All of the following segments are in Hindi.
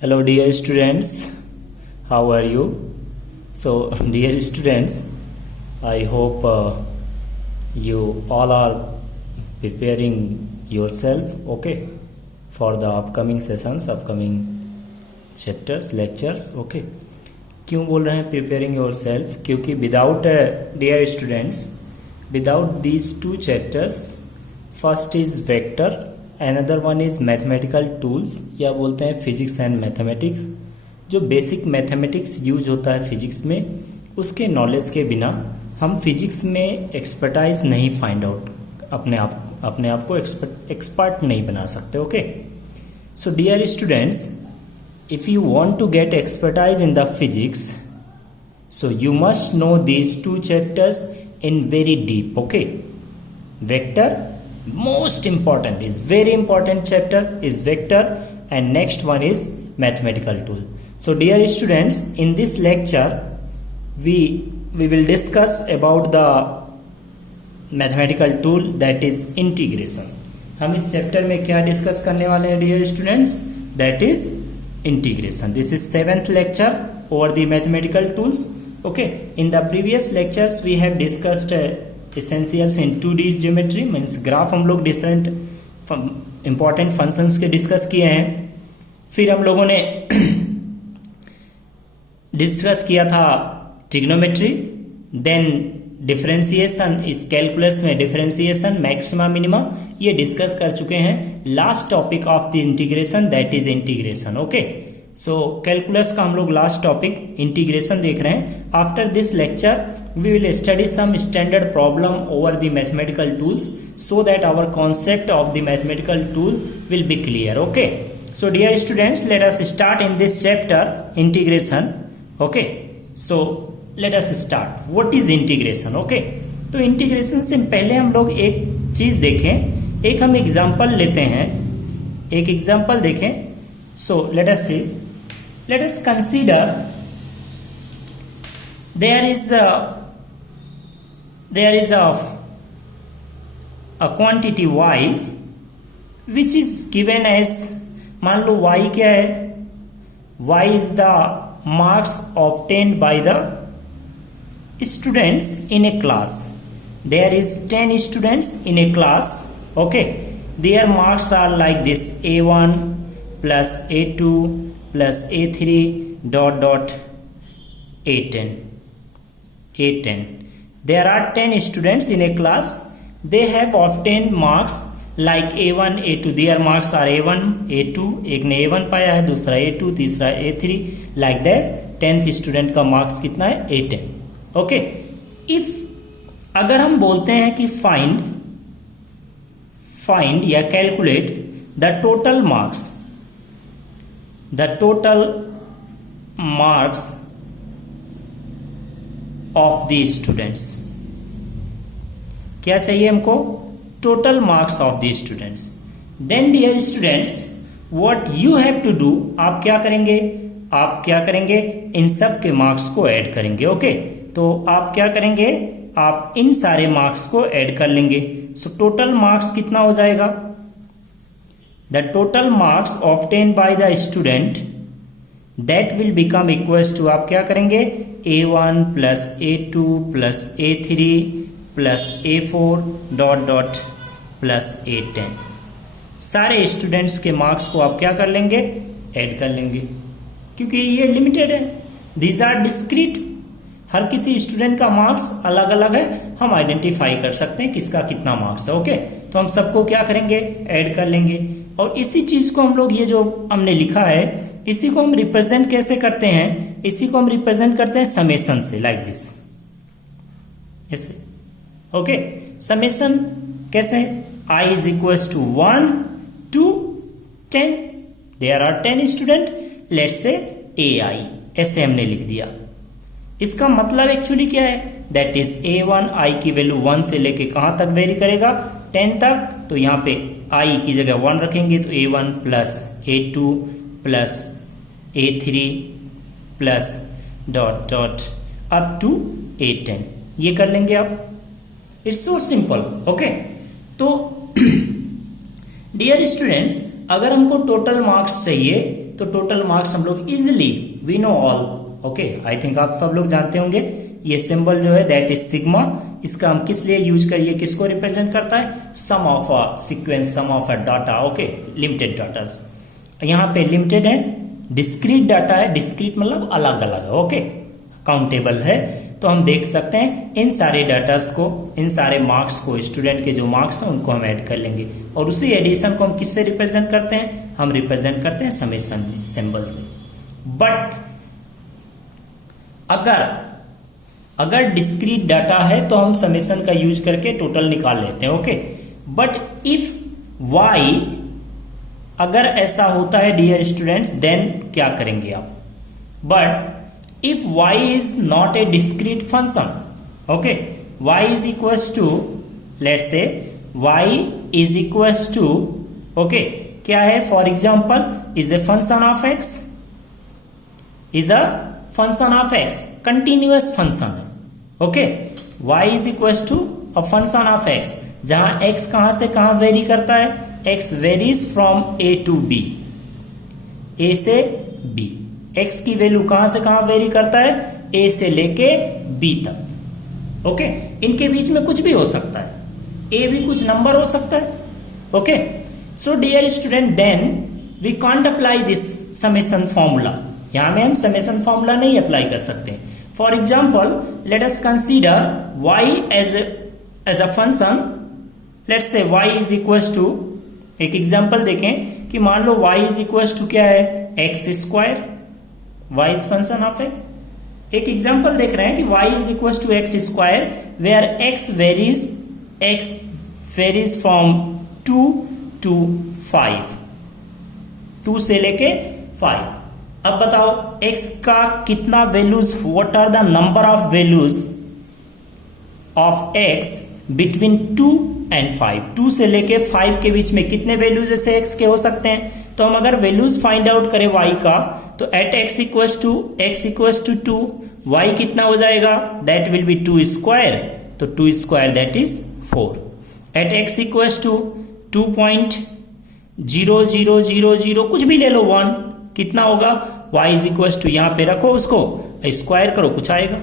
Hello dear students, how are you? So dear students, I hope you all are preparing yourself okay for the upcoming sessions, upcoming chapters, lectures okay. क्यों बोल रहे हैं preparing yourself? क्योंकि without dear students, without these two chapters, first is vector, another one is mathematical tools या बोलते हैं फिजिक्स एंड मैथमेटिक्स। जो बेसिक मैथमेटिक्स यूज होता है फिजिक्स में, उसके नॉलेज के बिना हम फिजिक्स में एक्सपर्टाइज नहीं फाइंड आउट, अपने आप को एक्सपर्ट नहीं बना सकते okay. So dear students, if you want to get expertise in the physics, so you must know these two chapters in very deep okay. Vector, most important, is very important chapter is vector, and next one is mathematical tool. So dear students, in this lecture we will discuss about the mathematical tool, that is integration. हम इस चैप्टर में क्या डिस्कस करने वाले हैं dear students? That is integration. This is 7th lecture over the mathematical tools okay. In the previous lectures we have discussed essentials in 2D geometry, means graph हम लोग डिफरेंट इंपॉर्टेंट फंक्शंस के डिस्कस किए हैं। फिर हम लोगों ने डिस्कस किया था ट्रिग्नोमेट्री, देन डिफरेंशिएशन, इस कैलकुलस में डिफरेंशिएशन, मैक्सिमा, मिनिमा, ये डिस्कस कर चुके हैं। Last topic of the integration that is integration okay. So calculus का हम लोग लास्ट टॉपिक इंटीग्रेशन देख रहे हैं। After this lecture we will study some standard problem over the mathematical tools so that our concept of the mathematical tool will be clear okay. So dear students, let us start in this chapter integration okay. So let us start, what is integration okay. तो इंटीग्रेशन से पहले हम लोग एक चीज देखें, एक हम एग्जांपल लेते हैं, एक एग्जांपल देखें। सो let us C, let us consider there is a quantity y which is given as, मान लो y क्या है? y is the marks obtained by the students in a class. There is 10 students in a class okay. Their marks are like this: a1 plus a2 plus a3 dot a10. There are 10 students in a class. They have obtained marks like a1 a2. Their marks are a1 a2, एक ने a1 पाया है, दूसरा a2, तीसरा a3, like that 10th student का मार्क्स कितना है? a10 okay. इफ अगर हम बोलते हैं कि फाइंड या calculate the total marks, the total marks of the students, क्या चाहिए हमको? total marks of the students. Then dear students, what you have to do, आप क्या करेंगे? इन सब के मार्क्स को ऐड करेंगे ओके। तो आप क्या करेंगे? आप इन सारे मार्क्स को ऐड कर लेंगे। सो टोटल मार्क्स कितना हो जाएगा? The total marks obtained by the student that will become equals to, आप क्या करेंगे? a1 plus a2 plus a3 plus a4 dot plus a10। सारे स्टूडेंट्स के मार्क्स को आप क्या कर लेंगे? ऐड कर लेंगे, क्योंकि ये लिमिटेड है, दीज आर डिस्क्रीट, हर किसी स्टूडेंट का मार्क्स अलग अलग है, हम आइडेंटिफाई कर सकते हैं किसका कितना मार्क्स है ओके। तो हम सबको क्या करेंगे? ऐड कर लेंगे। और इसी चीज को हम लोग, ये जो हमने लिखा है, इसी को हम रिप्रेजेंट कैसे करते हैं? इसी को हम रिप्रेजेंट करते हैं समेशन से, लाइक दिस ऐसे ओके। समेशन कैसे? i is equals to 1 to 10. There are 10 student, let's say ai, ऐसे हमने लिख दिया। इसका मतलब एक्चुअली क्या है? दैट इज a1, i की वैल्यू 1 से लेके कहां तक वेरी करेगा? 10 तक। तो यहाँ पे i की जगह 1 रखेंगे, तो a1 plus a2 plus a3 plus dot up to a10, ये कर लेंगे आप। It's so simple okay. तो डियर स्टूडेंट्स, अगर हमको टोटल मार्क्स चाहिए तो टोटल मार्क्स हम लोग easily we know all okay I think आप सब लोग जानते होंगे ये सिंबल जो है दैट इज सिग्मा। इसका हम किस लिए यूज करिए, किसको रिप्रेजेंट करता है, sum of a sequence, sum of a data okay, limited datas. यहाँ पे लिमिटेड है, डिस्क्रीट डाटा है, डिस्क्रीट मतलब अलग अलग है ओके, काउंटेबल है। तो हम देख सकते हैं इन सारे डाटास को, इन सारे मार्क्स को, स्टूडेंट के जो मार्क्स हैं उनको हम ऐड कर लेंगे और उसी एडिशन को हम किससे रिप्रेजेंट करते हैं, हम रिप्रेजेंट करते हैं समेशन सिंबल से। बट अगर डिस्क्रीट डाटा है तो हम समेशन का यूज करके टोटल निकाल लेते हैं ओके। बट इफ वाई, अगर ऐसा होता है डियर स्टूडेंट्स देन क्या करेंगे आप, but if y is not a discrete function okay, y is equals to let's say y is equals to okay क्या है, for example is a function of x, is a function of x, continuous function है okay. y is equals to a function of x, जहां x कहां से कहां वेरी करता है, x varies from a to b, a से b, x की वैल्यू कहां से कहां वेरी करता है, a से लेके b तक ओके। इनके बीच में कुछ भी हो सकता है, a भी कुछ नंबर हो सकता है okay. So dear student then we can't apply this summation formula, यहां में हम समेशन फॉर्मूला नहीं अप्लाई कर सकते। For example let us consider y as a function, let's say y is equal to, एक एग्जाम्पल देखें कि मान लो y इज इक्वल टू क्या है, x square, y is function of x। एक एग्जांपल देख रहे हैं कि y is equals to x square where x varies from 2 to 5, 2 से लेके 5। अब बताओ x का कितना values, what are the number of values of x between 2 and 5, 2 से लेके 5 के बीच में कितने वैल्यूज ऐसे x के हो सकते हैं। तो हम अगर वैल्यूज फाइंड आउट करें y का, तो at x equals to 2, y कितना हो जाएगा, दैट विल बी 2 स्क्वायर, तो 2 square that is 4। At x equals to 2.0000 कुछ भी ले लो 1, कितना होगा, y इज इक्वल्स टू, यहां पे रखो उसको, स्क्वायर करो कुछ आएगा।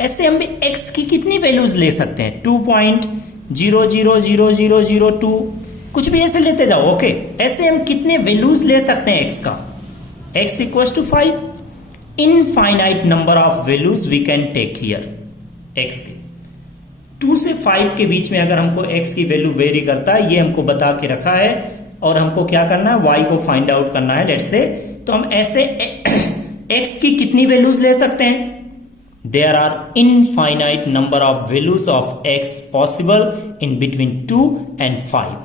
ऐसे हम x की कितनी वैल्यूज ले सकते हैं, 2.000002 कुछ भी ऐसे लेते जाओ ओके। ऐसे हम कितने वैल्यूज ले सकते हैं x का, x equals to 5, infinite number of values we can take here x के। 2 से 5 के बीच में अगर हमको x की वैल्यू वेरी करता है, ये हमको बता के रखा है और हमको क्या करना है, y को फाइंड आउट करना है लेट्स से। तो हम ऐसे x की कितनी वैल्यूज ले सकते हैं, there are infinite number of values of x possible in between 2 and 5।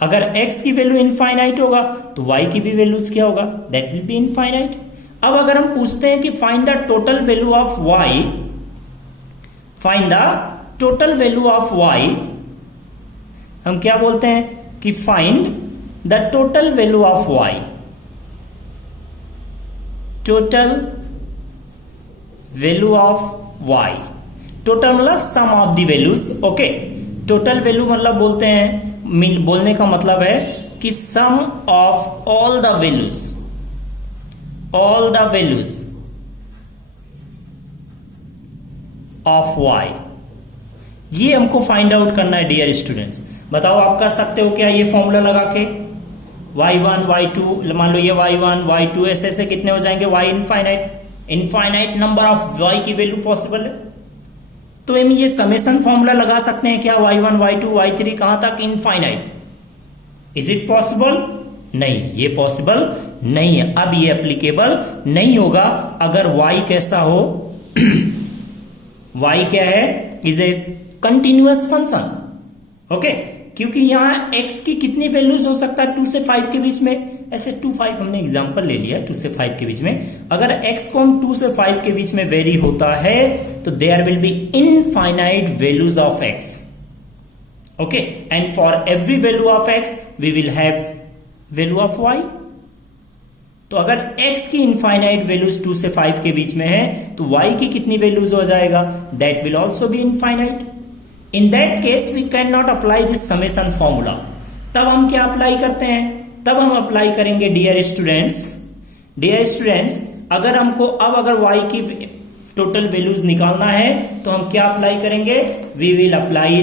अगर x की वैल्यू इनफाइनाइट होगा तो y की भी वैल्यूज क्या होगा, दैट विल बी इनफाइनाइट। अब अगर हम पूछते हैं कि find the total value of y, find the total value of y, हम क्या बोलते हैं कि find the total value of y, total value of y, total मतलब sum of the values okay. Total value मतलब बोलते हैं, बोलने का मतलब है कि sum of all the values of y, ये हमको फाइंड आउट करना है डियर स्टूडेंट्स। बताओ आप कर सकते हो क्या ये फॉर्मूला लगा के, y1 y2, मान लो ये y1 y2 ऐसे कितने हो जाएंगे, y infinite number of y की वैल्यू पॉसिबल है। तो हम ये समेशन फॉर्मूला लगा सकते हैं क्या, y1 y2 y3 कहां तक, इनफाइनाइट। इज इट पॉसिबल, नहीं, ये पॉसिबल नहीं है। अब ये एप्लीकेबल नहीं होगा अगर y कैसा हो y क्या है, is a continuous function okay, क्योंकि यहां x की कितनी वैल्यूज हो सकता है 2 से 5 के बीच में, ऐसे 2 5 हमने एग्जांपल ले लिया 2 से 5 के बीच में। अगर x को हम 2 से 5 के बीच में वेरी होता है तो there will be infinite values of x okay, and for every value of x we will have value of y। तो अगर x की इनफाइनाइट वैल्यूज 2 से 5 के बीच में है तो y की कितनी वैल्यूज हो जाएगा, that will also be infinite. In that case we can not apply this summation formula. तब हम क्या अप्लाई करते हैं, तब हम अप्लाई करेंगे डियर स्टूडेंट्स डियर स्टूडेंट्स, अगर हमको अब अगर y की टोटल वैल्यूज निकालना है तो हम क्या अप्लाई करेंगे? We will apply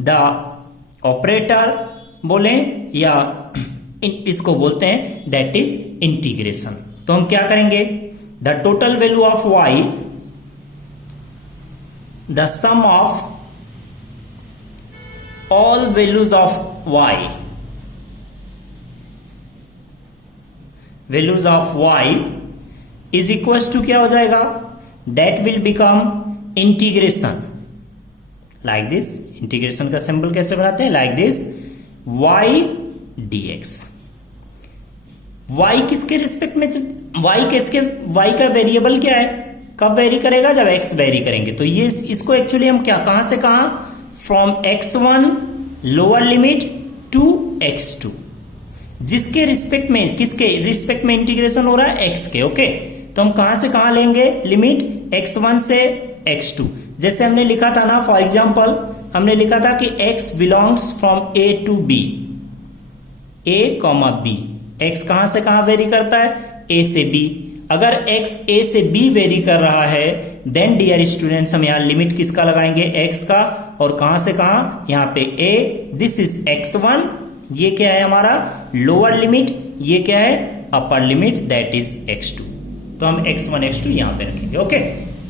the operator बोले या इसको बोलते हैं दैट इज इंटीग्रेशन। तो हम क्या करेंगे? The total value of y, the sum of all values of y, values of y is equal to क्या हो जाएगा? That will become integration like this. Integration का सिंबल कैसे बनाते हैं? Like this, y dx। y किसके रिस्पेक्ट में? y का वेरिएबल क्या है? कब वेरी करेगा? जब x वेरी करेंगे। तो ये इसको एक्चुअली हम क्या कहां से कहां? From x1 lower limit to x2, जिसके रिस्पेक्ट में, किसके रिस्पेक्ट में इंटीग्रेशन हो रहा है? x के। ओके, तो हम कहां से कहां लेंगे लिमिट? x1 से x2। जैसे हमने लिखा था ना, फॉर एग्जांपल हमने लिखा था कि x belongs from a to b, a comma b। x कहां से कहां वेरी करता है? a से b। अगर x a से b वेरी कर रहा है देन डियर स्टूडेंट्स हम यहां लिमिट किसका लगाएंगे? x का। और कहां से कहां? यहां पे a, दिस इज x1, ये क्या है हमारा लोअर लिमिट, ये क्या है upper limit, that is x2। तो हम x1 x2 यहां पे रखेंगे। ओके,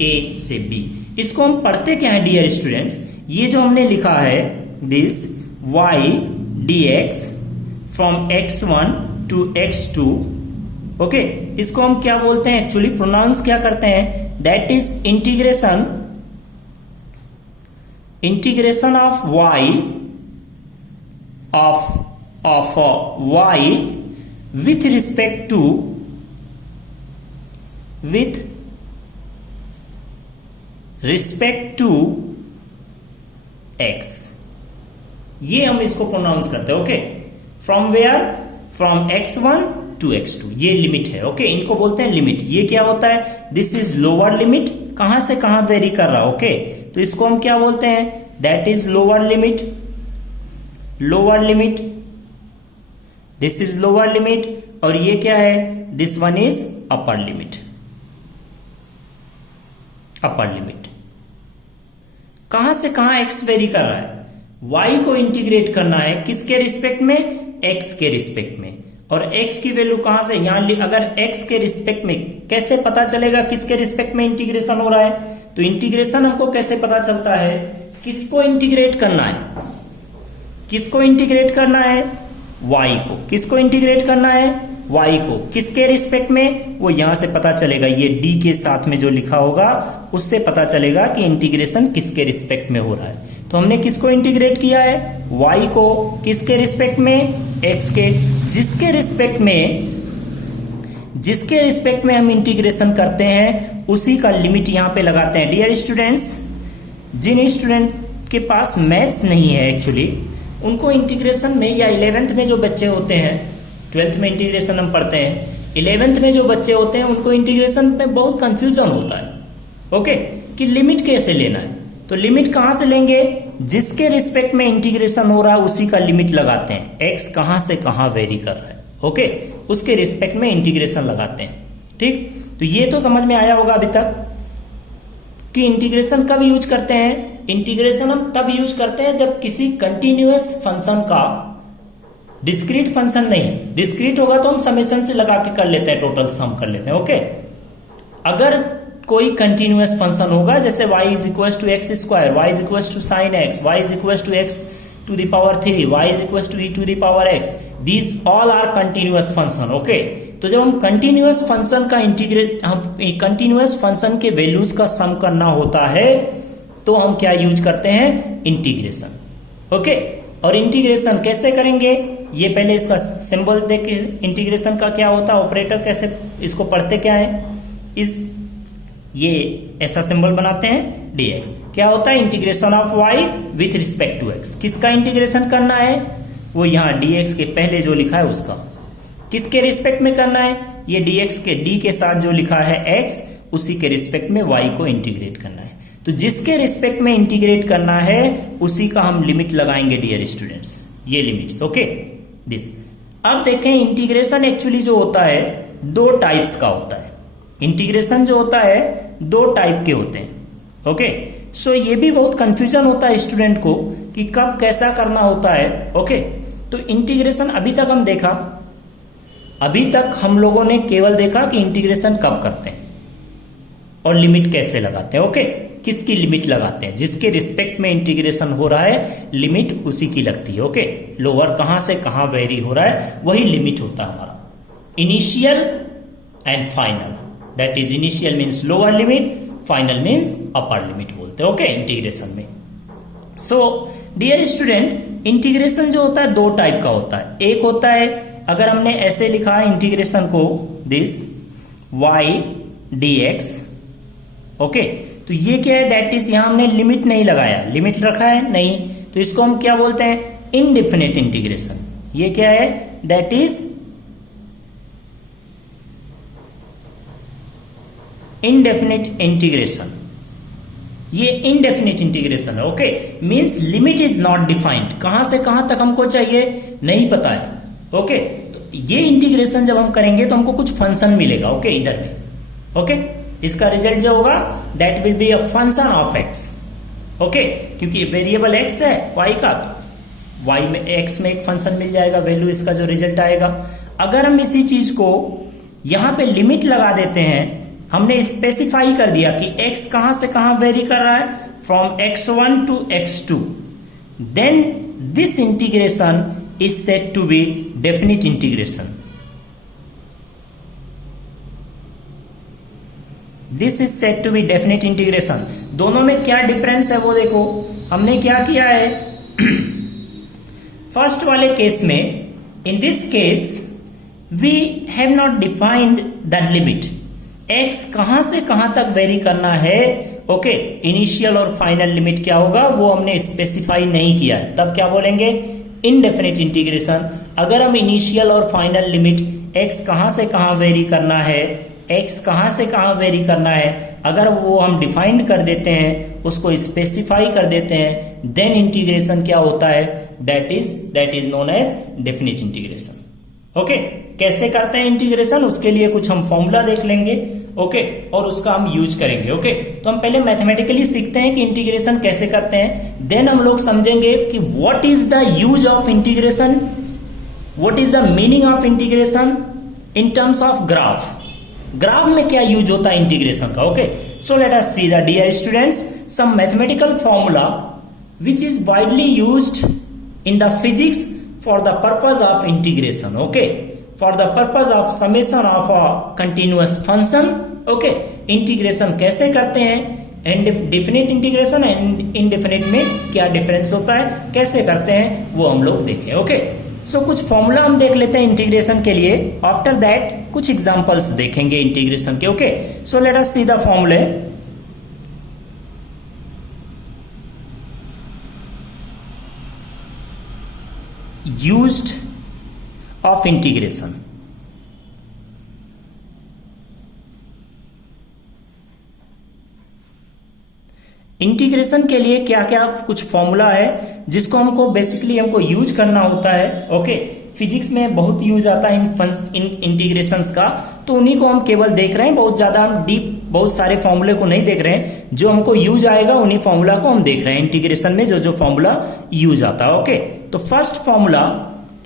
a से b। इसको हम पढ़ते क्या है डियर स्टूडेंट्स? ये जो हमने लिखा है this y dx from x1 to x2, okay, इसको हम क्या बोलते हैं? एक्चुअली प्रोनाउंस क्या करते हैं? That is integration of y of y with respect to x। ये हम इसको प्रोनाउंस करते हैं। Okay, from where? From x1 to x2, ये लिमिट है। ओके, इनको बोलते हैं लिमिट। ये क्या होता है? दिस इज लोअर लिमिट, कहां से कहां वेरी कर रहा है। ओके, तो इसको हम क्या बोलते हैं? That is lower limit, lower limit, this is lower limit. और ये क्या है? This one is upper limit, upper limit. कहां से कहां x वेरी कर रहा है? y को इंटीग्रेट करना है किसके रिस्पेक्ट में? x के रिस्पेक्ट में। और x की वैल्यू कहां से? यहां अगर x के रिस्पेक्ट में, कैसे पता चलेगा किसके रिस्पेक्ट में इंटीग्रेशन हो रहा है? तो इंटीग्रेशन हमको कैसे पता चलता है? किसको इंटीग्रेट करना है? किसको इंटीग्रेट करना है? y को। किसको इंटीग्रेट करना है? y को। किसके रिस्पेक्ट में? वो यहां से पता चलेगा, ये d के साथ में जो लिखा होगा उससे पता चलेगा कि इंटीग्रेशन किसके रिस्पेक्ट में हो रहा है। तो हमने किसको इंटीग्रेट किया है? y को। किसके रिस्पेक्ट में? x के। जिसके रिस्पेक्ट में हम इंटीग्रेशन करते हैं उसी का लिमिट यहां पे लगाते हैं। डियर स्टूडेंट्स, जिन स्टूडेंट के पास मैथ्स नहीं है एक्चुअली, उनको इंटीग्रेशन में, या 11th में जो बच्चे होते हैं, 12th में इंटीग्रेशन हम पढ़ते हैं, 11th में जो बच्चे होते हैं उनको इंटीग्रेशन में बहुत कंफ्यूजन होता है। ओके, कि लिमिट कैसे लेना है? तो लिमिट कहां से लेंगे? जिसके रिस्पेक्ट में इंटीग्रेशन हो रहा है उसी का लिमिट लगाते हैं। x कहां से कहां वेरी कर रहा है, ओके, उसके रिस्पेक्ट में इंटीग्रेशन लगाते हैं। ठीक, तो ये तो समझ में आया होगा अभी तक कि इंटीग्रेशन कब यूज करते हैं? इंटीग्रेशन हम तब यूज करते हैं जब किसी कंटिन्यूअस फंक्शन का, डिस्क्रीट फंक्शन नहीं, डिस्क्रीट होगा तो हम समेशन से लगा के कर लेते हैं, टोटल सम कर लेते हैं। ओके, अगर कोई कंटिन्यूअस फंक्शन होगा जैसे y is equal to x square, y is equal to sine x, y is equal to x to the power 3, y is equal to e to the power x, these all are continuous function. Okay, तो जब हम कंटिन्यूअस फंक्शन का हम कंटिन्यूअस फंक्शन के वैल्यूज का सम करना होता है तो हम क्या यूज करते हैं? इंटीग्रेशन। ओके, और इंटीग्रेशन कैसे करेंगे? ये पहले इसका सिंबल देखे, इंटीग्रेशन का क्या होता है, ऑपरेटर कैसे, इसको पढ़ते क्या है? ये ऐसा सिंबल बनाते हैं dx। क्या होता है? Integration of y with respect to x। किसका इंटीग्रेशन करना है? वो यहां dx के पहले जो लिखा है उसका। किसके रिस्पेक्ट में करना है? ये dx के d के साथ जो लिखा है x, उसी के रिस्पेक्ट में y को इंटीग्रेट करना है। तो जिसके रिस्पेक्ट में इंटीग्रेट करना है उसी का हम लिमिट लगाएंगे डियर स्टूडेंट्स, ये लिमिट्स। Okay, this. अब देखें इंटीग्रेशन एक्चुअली जो होता है दो टाइप्स का होता है। इंटीग्रेशन जो होता है दो टाइप के होते हैं। ओके, सो ये भी बहुत कंफ्यूजन होता है स्टूडेंट को कि कब कैसा करना होता है। ओके, तो इंटीग्रेशन अभी तक हम लोगों ने केवल देखा कि इंटीग्रेशन कब करते हैं और लिमिट कैसे लगाते हैं। ओके, किसकी लिमिट लगाते हैं, जिसके रिस्पेक्ट में इंटीग्रेशन हो रहा है लिमिट उसी की लगती है। ओके, लोअर कहां से कहां वेरी हो रहा है वही लिमिट होता है हमारा। Initial and final, that is initial means lower limit, final means upper limit बोलते हैं। ओके, इंटीग्रेशन में। सो डियर स्टूडेंट, इंटीग्रेशन जो होता है दो टाइप का होता है। एक होता है, अगर हमने ऐसे लिखा है इंटीग्रेशन को, दिस y dx। ओके, तो ये क्या है, दैट इज यहां हमने लिमिट नहीं लगाया, लिमिट रखा है नहीं, तो इसको हम क्या बोलते हैं, इनडेफिनेट इंटीग्रेशन। ये क्या है, दैट इज इनडेफिनेट इंटीग्रेशन। ये इनडेफिनेट इंटीग्रेशन है। Okay, means limit is not defined, कहां से कहां तक हमको चाहिए नहीं पता है। ओके, तो ये इंटीग्रेशन जब हम करेंगे तो हमको कुछ फंक्शन मिलेगा। ओके, इधर में। ओके, इसका रिजल्ट जो होगा that will be a function of x. Okay, क्योंकि वेरिएबल एक्स है y का, तो y में x में एक फंक्शन मिल जाएगा, वैल्यू इसका जो रिजल्ट आएगा। अगर हम इसी चीज को यहां पे लिमिट लगा देते हैं, हमने स्पेसिफाई कर दिया कि x कहां से कहां वेरी कर रहा है, from x1 to x2, then this integration is said to be definite integration. This is said to be definite integration. दोनों में क्या डिफरेंस है वो देखो। हमने क्या किया है, फर्स्ट वाले केस में, in this case we have not defined the limit, x कहां से कहां तक वेरी करना है। ओके, इनिशियल और फाइनल लिमिट क्या होगा वो हमने स्पेसिफाई नहीं किया है, तब क्या बोलेंगे, इनडेफिनिट इंटीग्रेशन। अगर हम इनिशियल और फाइनल लिमिट x कहां से कहां वेरी करना है, x कहां से कहां वेरी करना है, अगर वो हम डिफाइंड कर देते हैं, उसको स्पेसिफाई कर देते हैं, देन इंटीग्रेशन क्या होता है, that is known as definite integration. Okay, कैसे करते हैं इंटीग्रेशन, उसके लिए कुछ हम फॉर्मूला देख लेंगे। ओके, और उसका हम यूज करेंगे। ओके, तो हम पहले मैथमेटिकली सीखते हैं कि इंटीग्रेशन कैसे करते हैं, देन हम लोग समझेंगे कि what is the use of integration, what is the meaning of integration in terms of graph. Graph में क्या यूज होता है इंटीग्रेशन का। Okay, so let us see the dear students some mathematical formula which is widely used in the physics for the purpose of integration. Okay, for the purpose of summation of a continuous function. Okay, integration कैसे करते हैं, डेफिनेट इंटीग्रेशन एंड इनडेफिनेट में क्या डिफरेंस होता है, कैसे करते हैं वो हम लोग देखें। ओके, सो कुछ फॉर्मूला हम देख लेते हैं इंटीग्रेशन के लिए, आफ्टर दैट कुछ एग्जांपल्स देखेंगे इंटीग्रेशन के। Okay, so let us see the formulae. Used of integration. Integration के लिए क्या क्या कुछ फॉर्मूला है जिसको हमको यूज करना होता है। ओके, फिजिक्स में बहुत यूज आता है इन इंटीग्रेशंस का, तो उन्हीं को हम केवल देख रहे हैं, बहुत ज्यादा हम डीप बहुत सारे फॉर्मूले को नहीं देख रहे हैं, जो हमको यूज आएगा उन्हीं फॉर्मूला को हम देख रहे हैं इंटीग्रेशन में, जो फॉर्मूला यूज आता है। ओके, तो first formula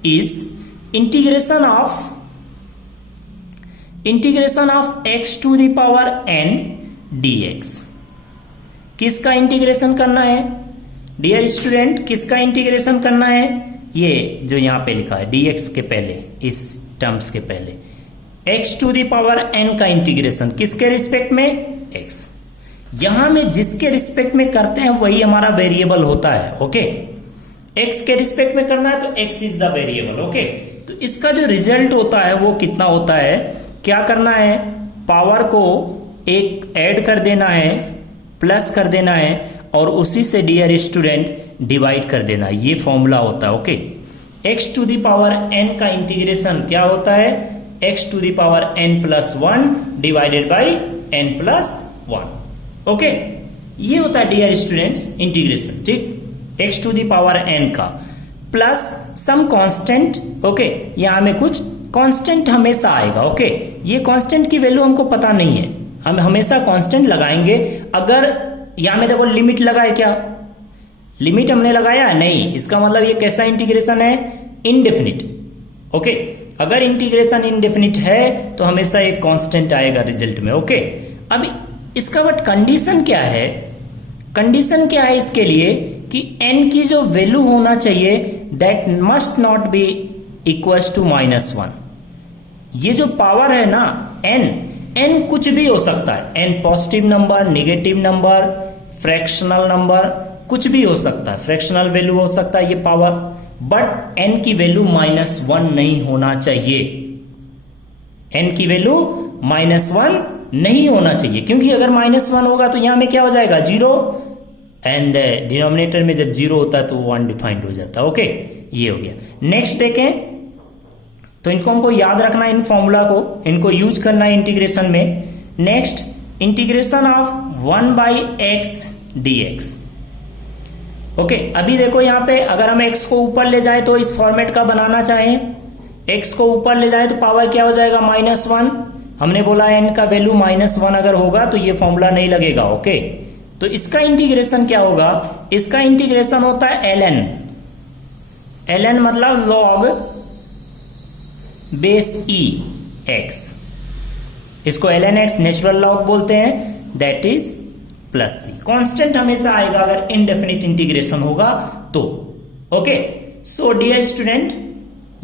is integration of x to the power n dx। किसका इंटीग्रेशन करना है डियर स्टूडेंट, किसका इंटीग्रेशन करना है, ये जो यहां पे लिखा है dx के पहले, इस टर्म्स के पहले x to the power n का इंटीग्रेशन, किसके रिस्पेक्ट में, x। यहां में जिसके रिस्पेक्ट में करते हैं वही हमारा वेरिएबल होता है। ओके, x के रिस्पेक्ट में करना है तो x is the variable. Okay, तो इसका जो रिजल्ट होता है वो कितना होता है, क्या करना है, पावर को एक ऐड कर देना है, प्लस कर देना है, और उसी से डियर स्टूडेंट डिवाइड कर देना, ये फॉर्मूला होता है। Okay, x to the power n का इंटीग्रेशन क्या होता है, x to the power n plus 1 divided by n plus 1। Okay, ये होता है डियर स्टूडेंट्स इंटीग्रेशन। ठीक, x to the power n का प्लस सम कांस्टेंट। ओके, यहां में कुछ कांस्टेंट हमेशा आएगा। ओके, ये कांस्टेंट की वैल्यू हमको पता नहीं है, हम हमेशा कांस्टेंट लगाएंगे। अगर यहां में देखो लिमिट लगाए, क्या लिमिट हमने लगाया नहीं, इसका मतलब ये कैसा इंटीग्रेशन है, इनडेफिनिट। ओके, अगर इंटीग्रेशन इनडेफिनिट है तो हमेशा एक कांस्टेंट आएगा रिजल्ट में। ओके, अब इसका बट कंडीशन क्या है, कंडीशन क्या है इसके लिए कि n की जो वैल्यू होना चाहिए that must not be equals to -1। ये जो पावर है ना n कुछ भी हो सकता है, n positive number, negative number, fractional number, कुछ भी हो सकता है, फ्रैक्शनल वैल्यू हो सकता है ये पावर, बट n की वैल्यू -1 नहीं होना चाहिए। n की वैल्यू -1 नहीं होना चाहिए, क्योंकि अगर -1 होगा तो यहां में क्या हो जाएगा, 0, एंड डिनोमिनेटर में जब 0 होता है तो वो अनडिफाइंड हो जाता है। ओके, ये हो गया। नेक्स्ट देखें तो इनको हमको याद रखना, इन फॉर्मूला को इनको यूज करना है इंटीग्रेशन में। Next, integration of 1/x dx। Okay, अभी देखो यहां पे अगर हम x को ऊपर ले जाए तो इस फॉर्मेट का बनाना चाहें, x को ऊपर ले जाए तो पावर क्या हो जाएगा, -1। हमने बोला n का वैल्यू -1 अगर होगा तो ये फॉर्मूला नहीं लगेगा। ओके, तो इसका इंटीग्रेशन क्या होगा, इसका इंटीग्रेशन होता है ln मतलब log बेस e x, इसको ln x नेचुरल लॉग बोलते हैं, दैट इज +c। कांस्टेंट हमेशा आएगा अगर इनडेफिनिट इंटीग्रेशन होगा तो। ओके, सो डियर स्टूडेंट,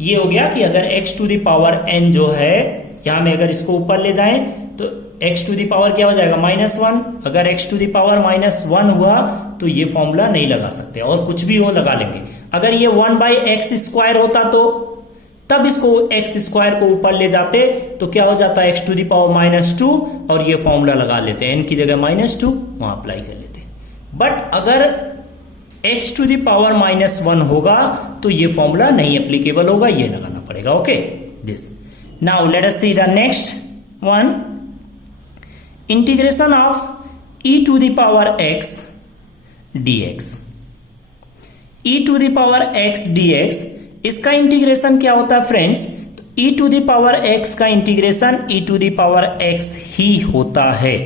ये हो गया कि अगर x to the power n जो है, यहां में अगर इसको ऊपर ले जाएं तो x टू द पावर क्या हो जाएगा, -1। अगर x टू द पावर -1 हुआ तो ये फॉर्मूला नहीं लगा सकते, और कुछ भी हो लगा लेंगे। अगर ये 1/x² होता तो तब इसको x² को ऊपर ले जाते तो क्या हो जाता है, x टू द पावर -2, और ये फॉर्मूला लगा लेते हैं, n की जगह -2 वहां अप्लाई कर लेते। बट अगर x टू द पावर -1 होगा तो ये फॉर्मूला नहीं एप्लीकेबल होगा, ये लगाना पड़ेगा। Okay, this now let us see the next one, integration of e to the power x dx। e to the power x dx, इसका इंटीग्रेशन क्या होता है फ्रेंड्स, तो e to the power x का integration e to the power x ही होता है,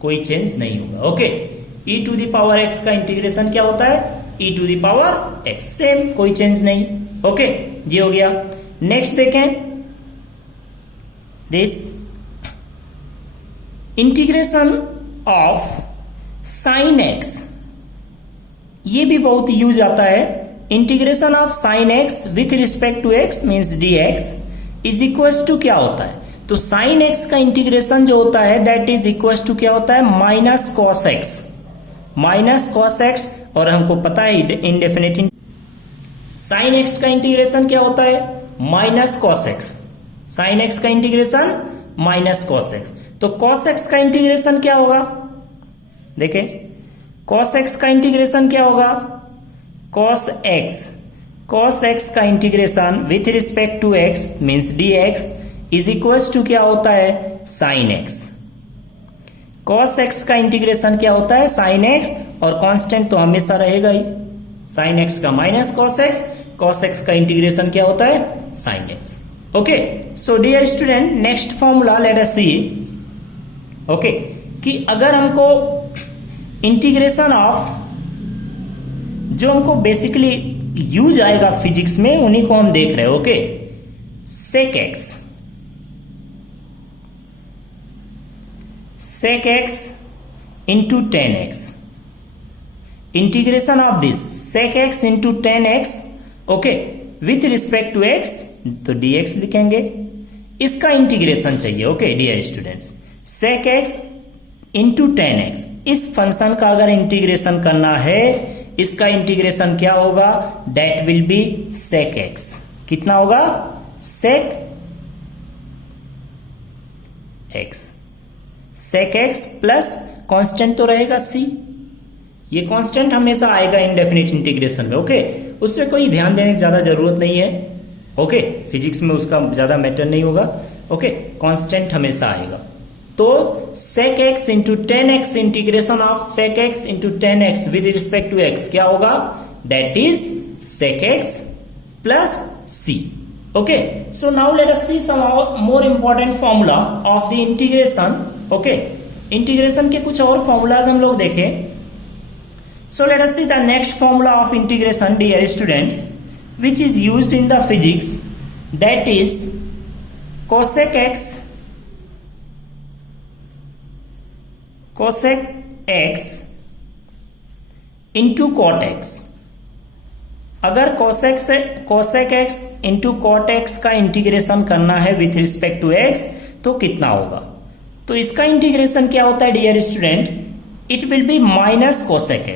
कोई चेंज नहीं होगा। Okay, e to the power x का इंटीग्रेशन क्या होता है, e to the power x, same, कोई चेंज नहीं। ओके, ये हो गया। नेक्स्ट देखें this integration of sine x, ये भी बहुत यूज आता है। Integration of sine x with respect to x means dx is equal to क्या होता है, तो साइन x का इंटीग्रेशन जो होता है दैट इज इक्वल टू क्या होता है, -cos x, और हमको पता है इंडेफिनिट साइन x का इंटीग्रेशन क्या होता है, -cos x, साइन x का इंटीग्रेशन -cos x। तो cos x का इंटीग्रेशन क्या होगा, देखें cos x का इंटीग्रेशन क्या होगा, cos x का integration with respect to x means dx is equal to क्या होता है, sin x। cos x का इंटीग्रेशन क्या होता है, sin x, और कांस्टेंट तो हमेशा रहेगा ही, sin x का cos x का इंटीग्रेशन क्या होता है, sin x। Okay, so dear student, next formula let us see. Okay, कि अगर हमको इंटीग्रेशन ऑफ, जो हमको बेसिकली यूज आएगा फिजिक्स में उन्हीं को हम देख रहे हैं। Okay, sec x into 10x, integration of this sec x into 10x, okay, with respect to x तो dx लिखेंगे, इसका इंटीग्रेशन चाहिए। Okay dear students, sec x into 10x, इस फंक्शन का अगर इंटीग्रेशन करना है, इसका इंटीग्रेशन क्या होगा, that will B sec x। कितना होगा, sec x प्लस कांस्टेंट तो रहेगा c, ये कांस्टेंट हमेशा आएगा इनडेफिनिट इंटीग्रेशन में। ओके, उसमें कोई ध्यान देने की ज्यादा जरूरत नहीं है। ओके, फिजिक्स में उसका ज्यादा मैटर नहीं होगा। ओके, कांस्टेंट हमेशा आएगा। तो sec x into 10x integration of sec x into 10x with respect to x क्या होगा, that is sec x plus c। Okay, so now let us see some more important formula of the integration. Okay, integration के कुछ और formulas हम लोग देखें. So let us see the next formula of integration, dear students, which is used in the physics, that is cosec x into cot x. अगर cosec x into cot x का इंटीग्रेशन करना है विथ रिस्पेक्ट टू x तो कितना होगा? तो इसका इंटीग्रेशन क्या होता है dear student? It will be minus cosec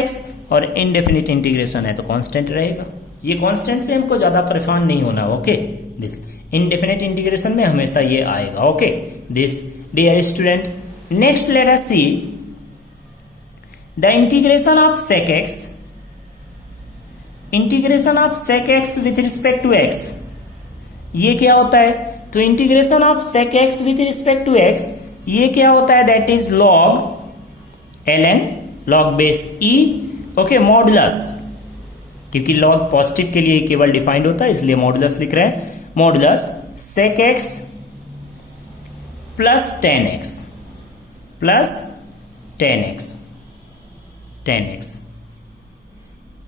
x और इनडेफिनिट इंटीग्रेशन है तो कांस्टेंट रहेगा. ये कांस्टेंट से हमको ज्यादा परेशान नहीं होना. ओके, दिस इनडेफिनिट इंटीग्रेशन में हमेशा ये आएगा. Okay, this dear student. Next let us see the integration of sec x with respect to x. ये क्या होता है? तो integration of sec x with respect to x ये क्या होता है? That is log ln log base e. Okay, modulus, क्योंकि log पॉजिटिव के लिए केवल डिफाइंड होता है इसलिए मॉडुलस लिख रहे हैं. Modulus sec x plus 10x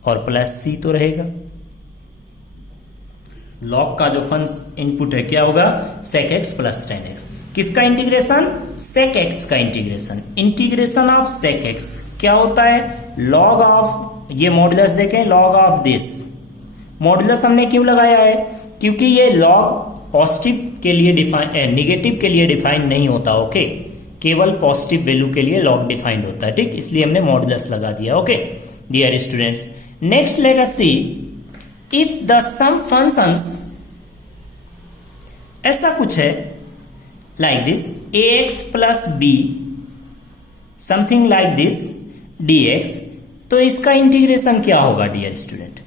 और प्लस c तो रहेगा. लॉग का जो फंक्शन इनपुट है क्या होगा? sec x plus 10x. किसका इंटीग्रेशन? sec x का integration. Integration of sec x क्या होता है? लॉग ऑफ, ये मॉडुलस देखें, लॉग ऑफ दिस. मॉडुलस हमने क्यों लगाया है? क्योंकि ये लॉग पॉजिटिव के लिए डिफाइन, नेगेटिव के लिए डिफाइन नहीं होता. ओके, केवल पॉजिटिव वैल्यू के लिए लॉग डिफाइंड होता है. ठीक, इसलिए हमने मॉडुलस लगा दिया. Okay dear students, next let us see if the some functions, ऐसा कुछ है like this ax plus b something like this dx, तो इसका इंटीग्रेशन क्या होगा डियर स्टूडेंट?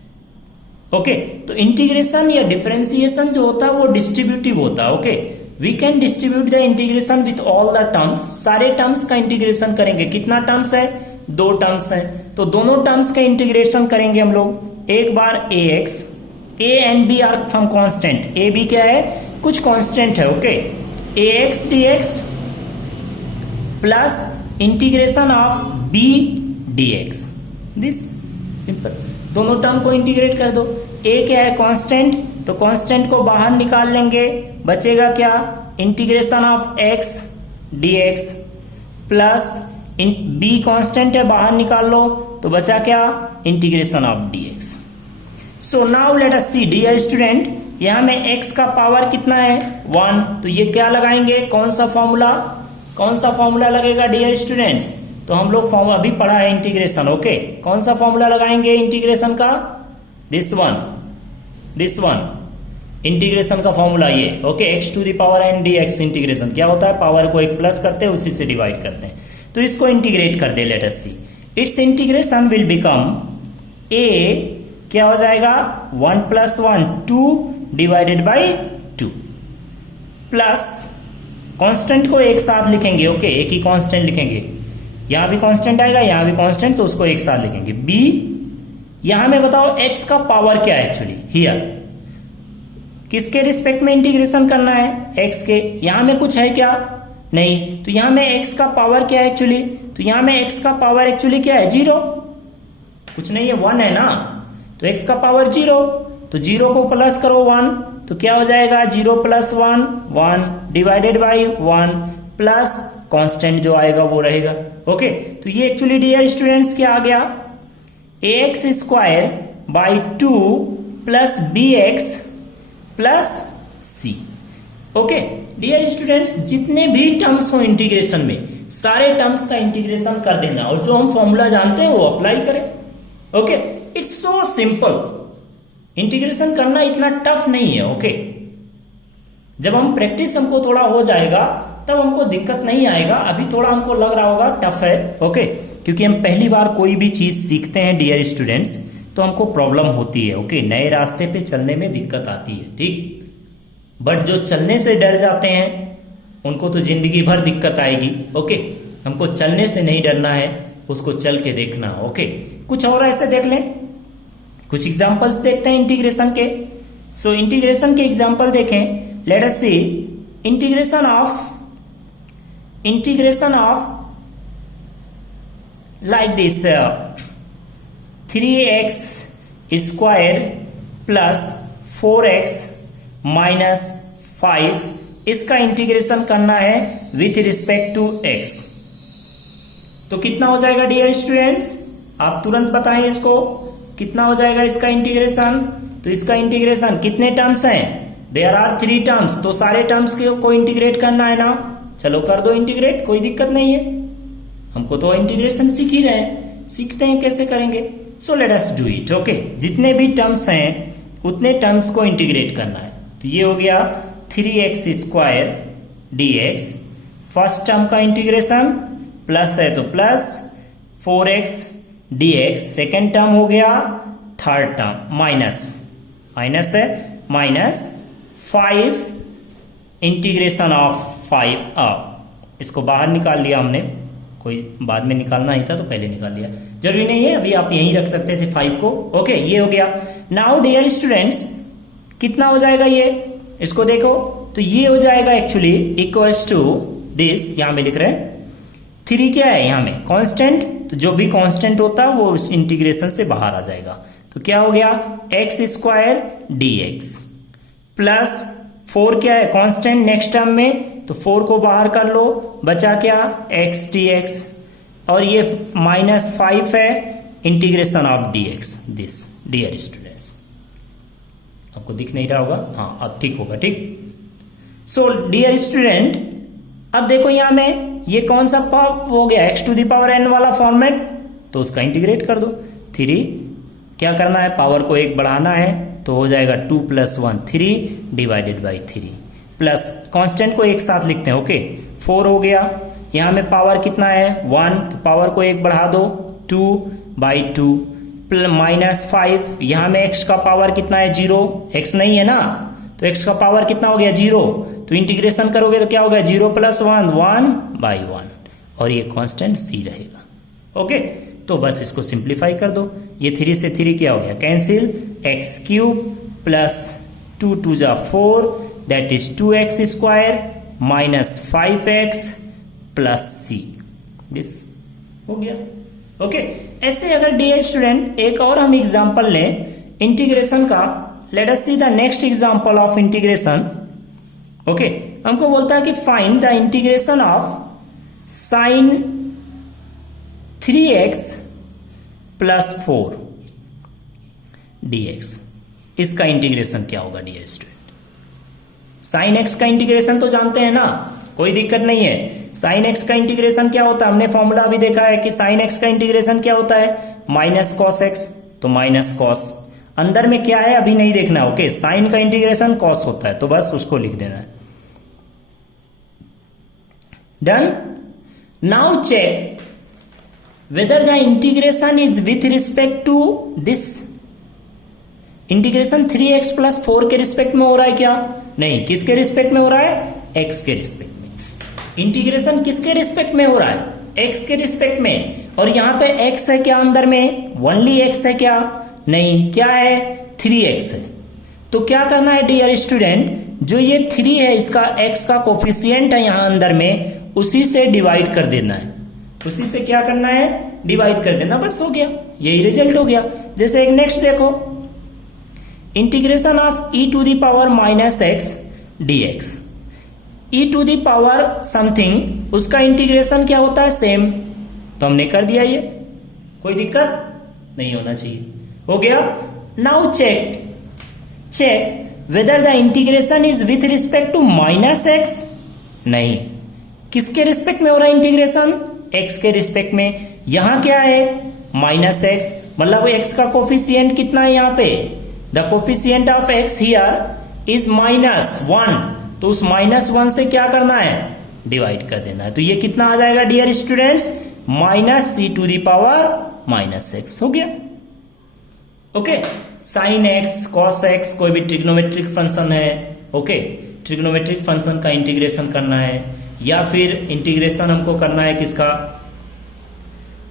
ओके, तो इंटीग्रेशन या डिफरेंशिएशन जो होता है वो डिस्ट्रीब्यूटिव होता है. Okay, we can distribute the integration with all the terms. सारे टर्म्स का इंटीग्रेशन करेंगे. कितना टर्म्स है? 2 टर्म्स है, तो दोनों टर्म्स का इंटीग्रेशन करेंगे हम लोग. एक बार ax, a and b are from constant. a b क्या है? कुछ कांस्टेंट है. Okay, ax dx plus integration of b dx. This simple. दोनों टर्म को इंटीग्रेट कर दो. a क्या है? कांस्टेंट, तो कांस्टेंट को बाहर निकाल लेंगे. बचेगा क्या? Integration of x dx plus b constant है, बाहर निकाल लो तो बचा क्या? Integration of dx. So now let us see dear student, यहां में x का पावर कितना है? 1. तो ये क्या लगाएंगे? कौन सा फॉर्मूला लगेगा डियर स्टूडेंट्स? तो हम लोग फॉर्मूला अभी पढ़ा है इंटीग्रेशन. ओके, कौन सा फॉर्मूला लगाएंगे इंटीग्रेशन का? दिस वन इंटीग्रेशन का फॉर्मूला ये. Okay, x to the power n dx integration क्या होता है? पावर को एक प्लस करते हैं, उसी से डिवाइड करते हैं. तो इसको इंटीग्रेट कर दे. Let us see its integration will become a क्या हो जाएगा? 1 plus 1 2 divided by 2 plus constant को एक साथ लिखेंगे. ओके, एक ही कांस्टेंट लिखेंगे. यहां भी कांस्टेंट आएगा, यहां भी कांस्टेंट, तो उसको एक साथ लिखेंगे. b, यहां में बताओ x का पावर क्या है? एक्चुअली हियर किसके रिस्पेक्ट में इंटीग्रेशन करना है? x के. यहां में कुछ है क्या? नहीं. तो यहां में x का पावर क्या है एक्चुअली? तो यहां में x का पावर एक्चुअली क्या है? 0. कुछ नहीं है, 1 है ना. तो x का पावर 0, तो 0 को प्लस करो 1, तो क्या हो जाएगा? 0 plus 1 divided by 1 plus constant जो आएगा वो रहेगा. ओके, तो ये एक्चुअली डियर स्टूडेंट्स क्या आ गया? ax square by 2 plus bx plus c. Okay dear students, जितने भी टर्म्स हो इंटीग्रेशन में, सारे टर्म्स का इंटीग्रेशन कर देना और जो हम फॉर्मूला जानते हैं वो अप्लाई करें. Okay, it's so simple. Integration करना इतना टफ नहीं है. ओके, जब हम प्रैक्टिस हमको थोड़ा हो जाएगा तब हमको दिक्कत नहीं आएगा. अभी थोड़ा हमको लग रहा होगा टफ है. ओके, क्योंकि हम पहली बार कोई भी चीज सीखते हैं डियर स्टूडेंट्स, तो हमको प्रॉब्लम होती है. ओके, नए रास्ते पे चलने में दिक्कत आती है. ठीक, बट जो चलने से डर जाते हैं उनको तो जिंदगी भर दिक्कत आएगी. ओके, हमको चलने से नहीं डरना है, उसको चल के देखना. ओके, कुछ और ऐसे देख लें, कुछ एग्जांपल्स देखते हैं इंटीग्रेशन के। सो इंटीग्रेशन के एग्जांपल देखें। Let us see integration of like this 3x square plus 4x minus 5, इसका इंटीग्रेशन करना है विथ रिस्पेक्ट टू x। तो कितना हो जाएगा डियर स्टूडेंट्स, आप तुरंत बताएं इसको, कितना हो जाएगा इसका इंटीग्रेशन। तो इसका इंटीग्रेशन कितने टर्म्स हैं, देयर आर 3 टर्म्स, तो सारे टर्म्स को इंटीग्रेट करना है ना। चलो कर दो इंटीग्रेट, कोई दिक्कत नहीं है, हमको तो इंटीग्रेशन सीख ही रहे हैं, सीखते हैं कैसे करेंगे। सो let us do it. Okay, जितने भी टर्म्स हैं उतने टर्म्स को इंटीग्रेट करना है। तो ये हो गया 3x square dx, first term का इंटीग्रेशन, प्लस है तो plus 4x dx, second term हो गया, थर्ड टर्म माइनस है माइनस 5 इंटीग्रेशन ऑफ 5 इसको बाहर निकाल लिया हमने, कोई बाद में निकालना ही था तो पहले निकाल लिया, जरूरी नहीं है, अभी आप यहीं रख सकते थे 5 को। ओके, ये हो गया। नाउ डियर स्टूडेंट्स कितना हो जाएगा ये, इसको देखो, तो ये हो जाएगा एक्चुअली इक्वल्स टू दिस, यहां में लिख रहे हैं 3 क्या है यहां में कांस्टेंट, तो जो भी कांस्टेंट होता है वो उस इंटीग्रेशन से बाहर आ जाएगा। तो क्या हो गया x स्क्वायर dx प्लस 4 क्या है कांस्टेंट नेक्स्ट टर्म में, तो 4 को बाहर कर लो, बचा क्या x dx, और ये माइनस 5 है integration of dx this. Dear students आपको दिख नहीं रहा होगा, हाँ अब ठीक होगा, ठीक। सो डियर स्टूडेंट अब देखो यहां में ये कौन सा हो गया x to the power n वाला फॉर्मेट, तो उसका इंटीग्रेट कर दो। 3 क्या करना है, पावर को 1 बढ़ाना है, तो हो जाएगा 2 + 1 3 डिवाइडेड बाई 3 प्लस कांस्टेंट को एक साथ लिखते हैं। ओके, 4 हो गया, यहां में पावर कितना है 1, तो पावर को 1 बढ़ा दो 2/2 माइनस 5, यहां में x का पावर कितना है 0, x नहीं है ना, तो x का पावर कितना हो गया 0, तो इंटीग्रेशन करोगे तो क्या होगा 0 + 1 1/1, और ये कांस्टेंट c रहेगा। ओके, तो बस इसको सिंप्लीफाई कर दो, ये 3 से 3 क्या हो गया कैंसिल, x³ प्लस 2 2 जा 4 that is 2x square minus 5x plus c, this हो गया। ओके, ऐसे अगर डियर स्टूडेंट एक और हम एग्जांपल लें इंटीग्रेशन का, late us see the next example of integration. Okay, हमको बोलता है कि find the integration of sign 3x plus 4 dx, इसका इंटीग्रेशन क्या होगा डियर स्टूडेंट। साइन x का इंटीग्रेशन तो जानते हैं ना, कोई दिक्कत नहीं है। साइन x का इंटीग्रेशन क्या होता है, हमने फॉर्मूला भी देखा है कि साइन x का इंटीग्रेशन क्या होता है माइनस कॉस x, तो माइनस कॉस, अंदर में क्या है अभी नहीं देखना। ओके, साइन का इंटीग्रेशन कॉस होता है, तो बस उसको लिख देना है। Done. Now check whether the integration is with respect to this integration 3x plus 4 के रिस्पेक्ट में हो रहा है क्या, नहीं, किसके रिस्पेक्ट में हो रहा है x के रिस्पेक्ट में। इंटीग्रेशन किसके रिस्पेक्ट में हो रहा है x के रिस्पेक्ट में, और यहां पे x है क्या अंदर में, ओनली x है क्या, नहीं, क्या है 3x है। तो क्या करना है डियर स्टूडेंट, जो ये 3 है इसका x का कोफिशिएंट है यहां अंदर में, उसी से डिवाइड कर देना है, उसी से क्या करना है डिवाइड कर देना, बस हो गया, यही रिजल्ट हो गया। जैसे एक नेक्स्ट देखो, integration of e to the power minus x dx, e to the power something, उसका इंटीग्रेशन क्या होता है सेम, तो हमने कर दिया, ये कोई दिक्कत नहीं होना चाहिए, हो गया। Now check whether the integration is with respect to minus x, नहीं, किसके रिस्पेक्ट में हो रहा है इंटीग्रेशन, x के रिस्पेक्ट में। यहां क्या है माइनस x, मतलब x का कोफिशिएंट कितना है यहां पे, the coefficient of x here is -1, तो उस -1 से क्या करना है डिवाइड कर देना है, तो ये कितना आ जाएगा dear students -c to the power -x, हो गया। Okay, sine x cos x कोई भी ट्रिग्नोमेट्रिक फंक्शन है, ओके, ट्रिग्नोमेट्रिक फंक्शन का इंटीग्रेशन करना है, या फिर इंटीग्रेशन हमको करना है किसका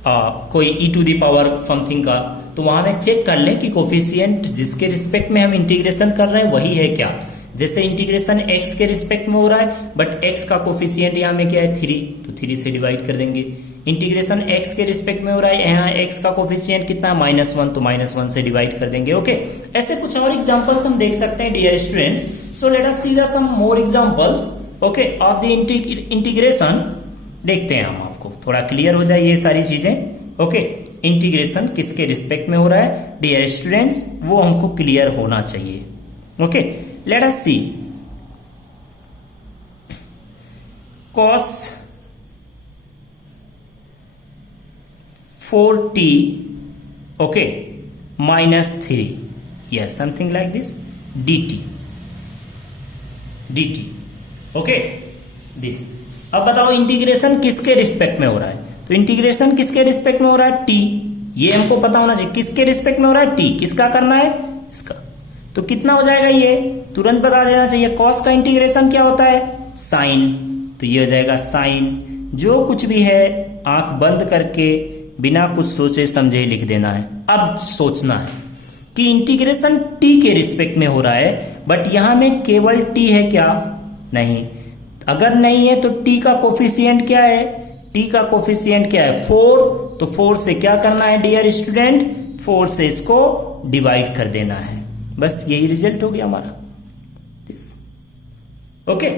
कोई ई टू दी पावर समथिंग का, तो वहां में चेक कर लें कि कोफिशिएंट जिसके रिस्पेक्ट में हम इंटीग्रेशन कर रहे हैं वही है क्या। जैसे इंटीग्रेशन x के रिस्पेक्ट में हो रहा है, बट x का कोफिशिएंट यहाँ में क्या है 3, तो 3 से डिवाइड कर देंगे। इंटीग्रेशन x के रिस्पेक्ट में हो रहा है, यहाँ x का कोफिशिएंट कितना है -1, तो -1 से डिवाइड कर देंगे। ओके, ऐसे कुछ और एग्जांपल्स हम देख सकते हैं dear students. So let us see the some more examples okay of the integration. देखते हैं हम, आपको थोड़ा क्लियर हो जाए ये सारी चीजें। ओके, इंटीग्रेशन किसके रिस्पेक्ट में हो रहा है डियर स्टूडेंट्स, वो हमको क्लियर होना चाहिए। Okay, let us see cos 4t okay -3, yes, something like this, dt okay this. अब बताओ इंटीग्रेशन किसके रिस्पेक्ट में हो रहा है, तो इंटीग्रेशन किसके रिस्पेक्ट में हो रहा है t, ये हमको पता होना चाहिए किसके रिस्पेक्ट में हो रहा है t, किसका करना है इसका, तो कितना हो जाएगा ये तुरंत बता देना चाहिए। cos का इंटीग्रेशन क्या होता है साइन, तो ये हो जाएगा साइन, जो कुछ भी है आंख बंद करके बिना कुछ सोचे समझे लिख देना है। अब सोचना है कि इंटीग्रेशन t के रिस्पेक्ट में हो रहा है, बट यहां में केवल t है क्या, नहीं, अगर नहीं है तो t का कोफिशिएंट क्या है, t का कोफिशिएंट क्या है 4, तो 4 से क्या करना है डियर स्टूडेंट, 4 से इसको डिवाइड कर देना है, बस यही रिजल्ट हो गया हमारा दिस। ओके,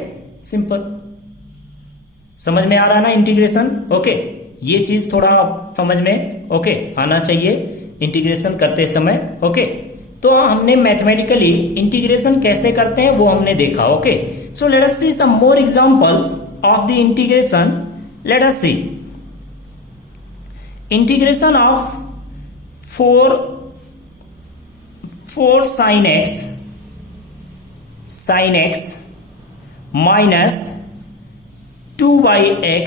सिंपल, समझ में आ रहा ना इंटीग्रेशन। ओके, ये चीज थोड़ा समझ में ओके आना चाहिए इंटीग्रेशन करते समय। ओके, तो हमने मैथमेटिकली इंटीग्रेशन कैसे करते हैं वो हमने देखा। Okay, so let us see some more examples of the integration. Let us see integration of 4 sin x minus 2x,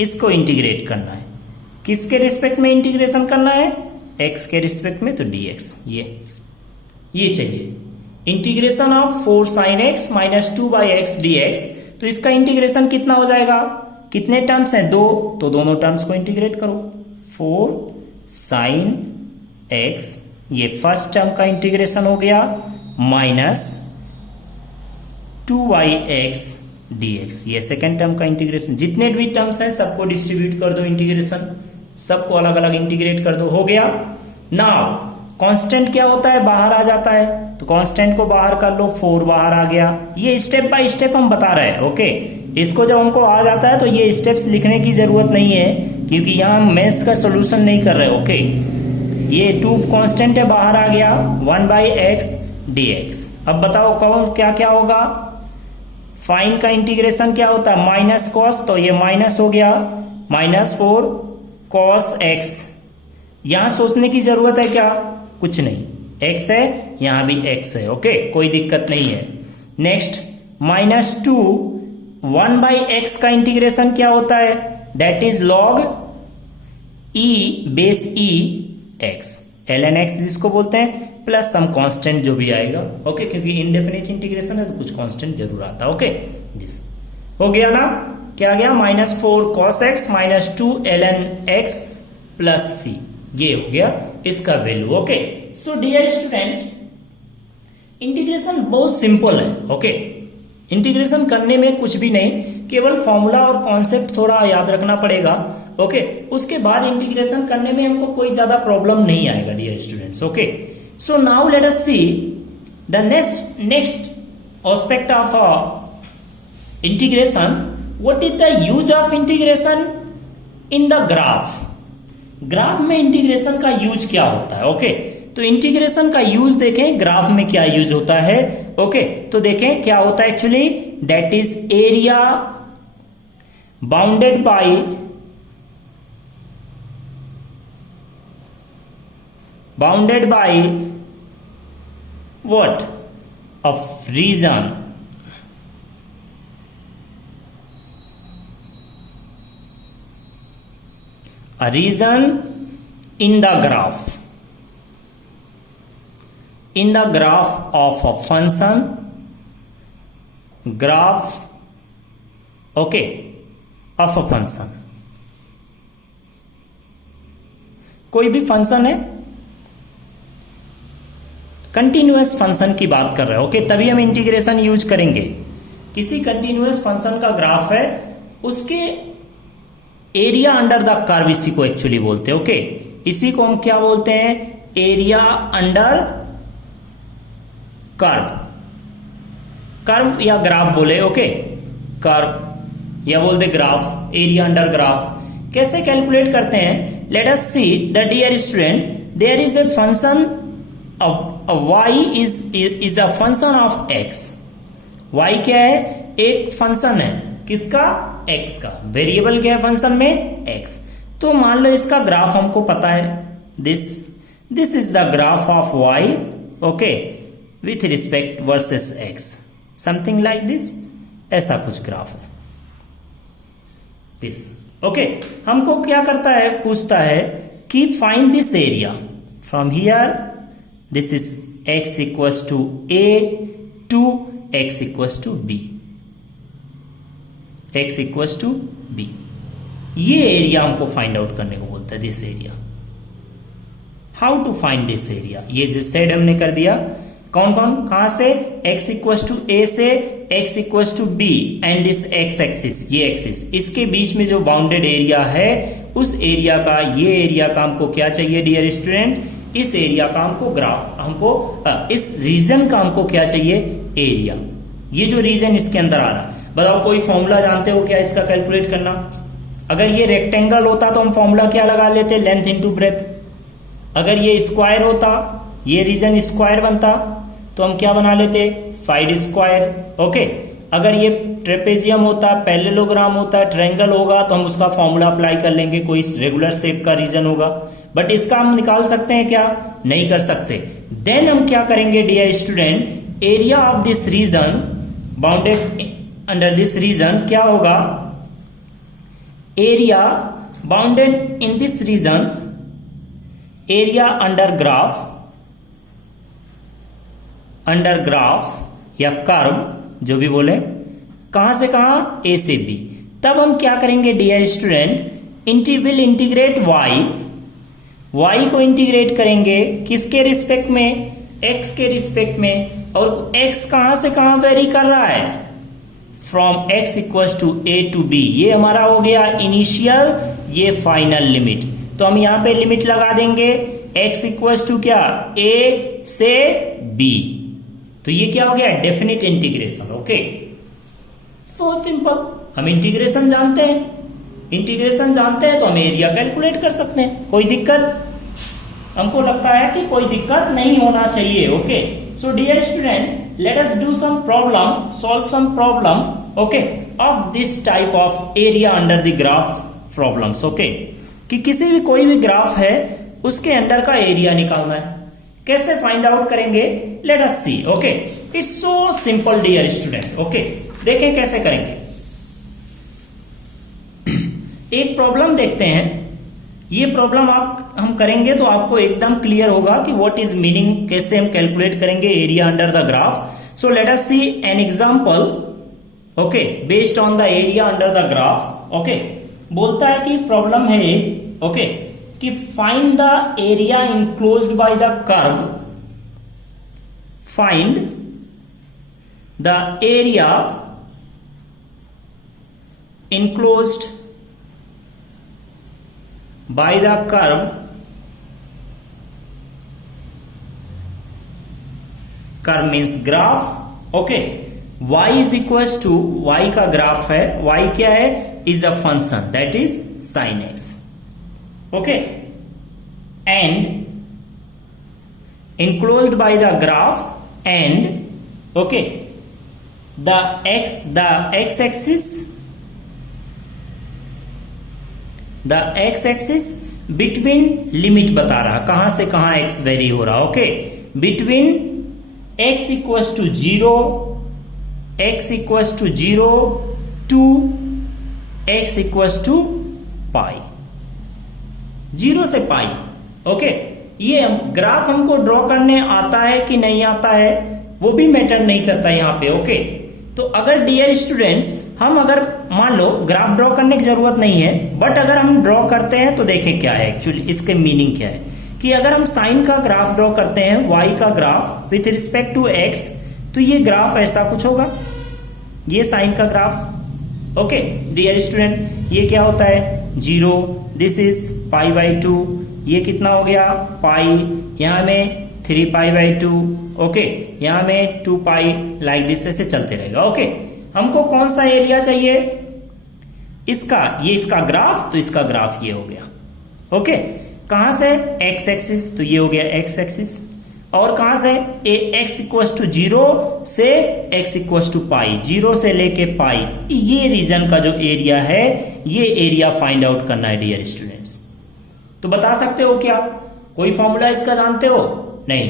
इसको इंटीग्रेट करना है, किसके रिस्पेक्ट में इंटीग्रेशन करना है x के रिस्पेक्ट में, तो dx, ये चाहिए integration of 4 sin x minus 2x dx। तो इसका इंटीग्रेशन कितना हो जाएगा, कितने टर्म्स हैं 2, तो दोनों टर्म्स को इंटीग्रेट करो, 4 sin x, ये फर्स्ट टर्म का इंटीग्रेशन हो गया, माइनस 2yx dx, ये सेकेंड टर्म का इंटीग्रेशन। जितने भी टर्म्स हैं सबको डिस्ट्रीब्यूट कर दो, इंटीग्रेशन सबको अलग अलग इंटीग्रेट कर दो, हो गया। नाउ कांस्टेंट क्या होता है, बाहर आ जाता है, तो कांस्टेंट को बाहर कर लो, 4 बाहर आ गया। ये स्टेप बाय स्टेप हम बता रहे हैं। ओके, इसको जब हमको आ जाता है तो ये स्टेप्स लिखने की जरूरत नहीं है, क्योंकि यहां हम मैथ्स का सोल्यूशन नहीं कर रहे। ओके, ये 2 कांस्टेंट है, बाहर आ गया 1/x dx। अब बताओ कौन क्या क्या होगा, फाइन का इंटीग्रेशन क्या होता है माइनस कॉस, तो ये माइनस हो गया -4 cos x। यहां सोचने की जरूरत है क्या, कुछ नहीं, x है, यहां भी x है। ओके, कोई दिक्कत नहीं है। नेक्स्ट -2 1/x का इंटीग्रेशन क्या होता है, that is log e base e x, ln x जिसको बोलते हैं, प्लस सम कांस्टेंट जो भी आएगा। ओके, क्योंकि इनडेफिनिट इंटीग्रेशन है तो कुछ कांस्टेंट जरूर आता है। ओके, दिस हो गया ना, क्या गया -4 cos x minus 2 ln x plus c, ये हो गया इसका value. Okay, so dear student integration बहुत सिंपल है। ओके, इंटीग्रेशन करने में कुछ भी नहीं, केवल फॉर्मूला और कॉन्सेप्ट थोड़ा याद रखना पड़ेगा। ओके, उसके बाद इंटीग्रेशन करने में हमको कोई ज्यादा प्रॉब्लम नहीं आएगा dear students. Okay, so now let us see the next aspect of integration. What is the use of integration in the graph? Graph में इंटीग्रेशन का यूज क्या होता है। ओके, तो इंटीग्रेशन का यूज देखें ग्राफ में क्या यूज होता है। ओके, तो देखें क्या होता है actually, that is area bounded bye what of region, a region in the graph of a function, graph okay of a function, कोई भी फंक्शन है, कंटिन्यूअस फंक्शन की बात कर रहे हैं, ओके, तभी हम इंटीग्रेशन यूज करेंगे। किसी कंटिन्यूअस फंक्शन का ग्राफ है, उसके एरिया अंडर द कर्व, इसी को एक्चुअली बोलते हैं, ओके, इसी को हम क्या बोलते हैं, एरिया अंडर कर्व, कर्व या ग्राफ बोले, ओके, कर्व या बोलते ग्राफ, एरिया अंडर ग्राफ। कैसे कैलकुलेट करते हैं, let us see the dear student, there is a function y is a function of x। y क्या है, एक फंक्शन है, किसका, x का, वेरिएबल क्या है फंक्शन में, x। तो मान लो इसका ग्राफ हमको पता है, this is the graph of y, okay, with respect versus x, something like this, ऐसा कुछ ग्राफ है दिस, ओके। हमको क्या करता है, पूछता है कि find this area from here, this is x equals to a to x equals to b, x equals to b, ये एरिया हमको फाइंड आउट करने को बोलता है, this area. How to find this area, ये जो सेड हमने कर दिया, कौन कौन, कहां से, x इक्वल्स टू a से x equals to b and this x axis, ये एक्सिस, इसके बीच में जो बाउंडेड एरिया है, उस एरिया का, ये एरिया का हमको क्या चाहिए डियर स्टूडेंट, इस एरिया का हमको ग्राफ, हमको इस रीजन का हमको क्या चाहिए, एरिया। ये जो रीजन इसके अंदर आ रहा है, बताओ कोई फॉर्मूला जानते हो क्या इसका कैलकुलेट करना? अगर ये रेक्टेंगल होता तो हम फॉर्मूला क्या लगा लेते, लेंथ इंटू ब्रेथ। अगर ये स्क्वायर होता, ये रीजन स्क्वायर बनता, तो हम क्या बना लेते, साइड स्क्वायर, ओके। अगर ये ट्रेपेजियम होता, पैरेललोग्राम होता, ट्रायंगल होगा, तो हम उसका फॉर्मूला अप्लाई कर लेंगे, कोई रेगुलर शेप का रीजन होगा। बट इसका हम निकाल सकते हैं क्या, नहीं कर सकते। देन हम क्या करेंगे dear student, area of this region bounded under this region क्या होगा, area bounded in this region, area under graph या कर्व, जो भी बोले, कहां से कहां, ए से बी। तब हम क्या करेंगे dear student, will integrate y को इंटीग्रेट करेंगे, किसके रिस्पेक्ट में, x के रिस्पेक्ट में। और x कहां से कहां वेरी कर रहा है, from x equals to a to b। ये हमारा हो गया इनिशियल, ये फाइनल लिमिट। तो हम यहां पे लिमिट लगा देंगे, x इक्वल्स टू क्या, a से b। तो ये क्या हो गया, definite integration, okay. So simple, हम इंटीग्रेशन जानते हैं, इंटीग्रेशन जानते हैं तो हम एरिया कैलकुलेट कर सकते हैं, कोई दिक्कत, हमको लगता है कि कोई दिक्कत नहीं होना चाहिए, okay. So dear student, let us do some problem, solve some problem, okay, of this type of area under the graph problems, okay. कि किसी भी कोई भी ग्राफ है, उसके अंडर का एरिया निकालना है, कैसे फाइंड आउट करेंगे, let us see, okay. It's so simple dear student, okay. देखें कैसे करेंगे, एक प्रॉब्लम देखते हैं। ये प्रॉब्लम हम करेंगे तो आपको एकदम क्लियर होगा कि व्हाट इज मीनिंग, कैसे हम कैलकुलेट करेंगे area under the graph. So let us see an example, okay, based on the area under the graph, okay. बोलता है कि प्रॉब्लम है, ओके, कि find the area enclosed by the curve, find the area enclosed by the curve, curve means graph, okay। y is equals to, y का ग्राफ है, y क्या है, is a function that is sin x, okay, and enclosed by the graph and, okay, the x axis, the x axis between, limit बता रहा कहां से कहां एक्स वेरी हो रहा, okay, between x equals to 0, x equals to 0 to x equals to pi, 0 से पाई, ओके। ये ग्राफ हमको ड्रॉ करने आता है कि नहीं आता है, वो भी मैटर नहीं करता यहां पे, ओके। तो अगर डियर स्टूडेंट्स हम अगर मान लो ग्राफ ड्रॉ करने की जरूरत नहीं है, बट अगर हम ड्रॉ करते हैं तो देखें क्या है एक्चुअली इसके मीनिंग क्या है कि अगर हम साइन का ग्राफ ड्रॉ करते हैं, वाई का graph with respect to x, तो ये ग्राफ ऐसा कुछ होगा, ये साइन का ग्राफ। ओके डियर स्टूडेंट, ये क्या होता है 0, दिस इज पाई बाई 2, ये कितना हो गया पाई, यहां में 3 पाई बाई 2, ओके यहां में 2 पाई, लाइक दिस ऐसे चलते रहेगा। ओके हमको कौन सा एरिया चाहिए इसका, ये इसका ग्राफ, तो इसका ग्राफ ये हो गया। ओके कहां से एक्स एक्सिस, तो ये हो गया एक्स एक्सिस, और कहां से ए एक्स इक्वस टू 0 से एक्स इक्वस टू पाई, 0 से लेके पाई, ये रीजन का जो एरिया है ये एरिया फाइंड आउट करना है डियर स्टूडेंट्स। तो बता सकते हो क्या, कोई फॉर्मूला इसका जानते हो नहीं,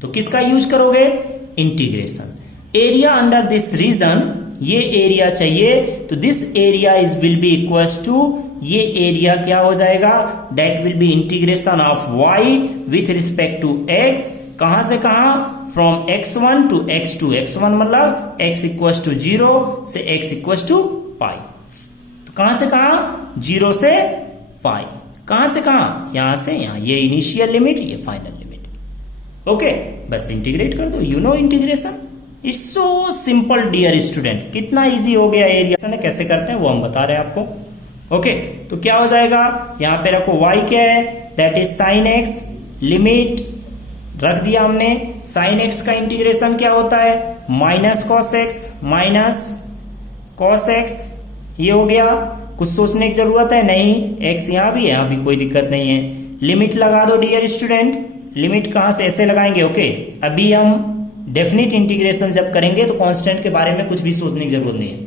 तो किसका यूज करोगे integration. Area under this region, ये एरिया चाहिए तो this area is will be equals to, ये एरिया क्या हो जाएगा, that will be integration of y with respect to x, कहां से कहां, from x1 to x2, x1 मतलब x इक्वल्स टू 0 से x इक्वल्स टू पाई, तो कहां से कहां 0 से पाई, कहां से कहां, यहां से यहां, ये इनिशियल लिमिट ये फाइनल लिमिट। ओके बस इंटीग्रेट कर दो, you know integration it's so simple dear student, कितना इजी हो गया एरिया, कैसे करते हैं वो हम बता रहे हैं आपको। ओके तो क्या हो जाएगा, यहां पे रखो y क्या है, that is sine x, limit रख दिया हमने, साइन x का इंटीग्रेशन क्या होता है माइनस कॉस x, ये हो गया, कुछ सोचने की जरूरत है नहीं, x यहां भी कोई दिक्कत नहीं है, लिमिट लगा दो डियर स्टूडेंट, लिमिट कहां से ऐसे लगाएंगे। ओके अभी हम डेफिनिट इंटीग्रेशन जब करेंगे तो कांस्टेंट के बारे में कुछ भी सोचने की जरूरत नहीं है,